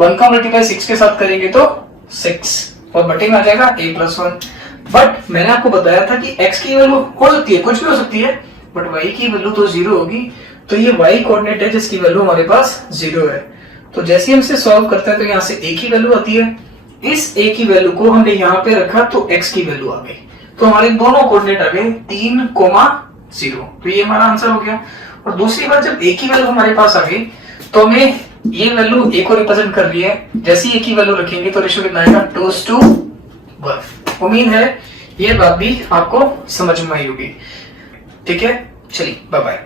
1 का मल्टीप्लाई 6 के साथ करेंगे तो 6, और बटे में आ जाएगा a+1। बट मैंने आपको बताया था कि x की वैल्यू हो सकती है, कुछ भी हो सकती है, बट y की वैल्यू तो 0 होगी। तो ये y कोऑर्डिनेट है जिसकी वैल्यू हमारे पास 0 है। तो जैसे ही हम इसे सॉल्व करते हैं तो यहाँ से a की वैल्यू आती है, इस a की वैल्यू को हमने यहाँ पे रखा तो x की वैल्यू आ गई। तो हमारे दोनों कोऑर्डिनेट आ गए 3,0। तो ये हमारा आंसर हो गया। और दूसरी बात, जब a की वैल्यू हमारे पास आ गई तो हमें ये वैल्यू a को रिप्रेजेंट कर रही है, जैसे ही a की वैल्यू रखेंगे तो रेशियो कितना आएगा 2:1। उम्मीद है ये बात भी आपको समझ में आई होगी। ठीक है, चलिए बाय बाय।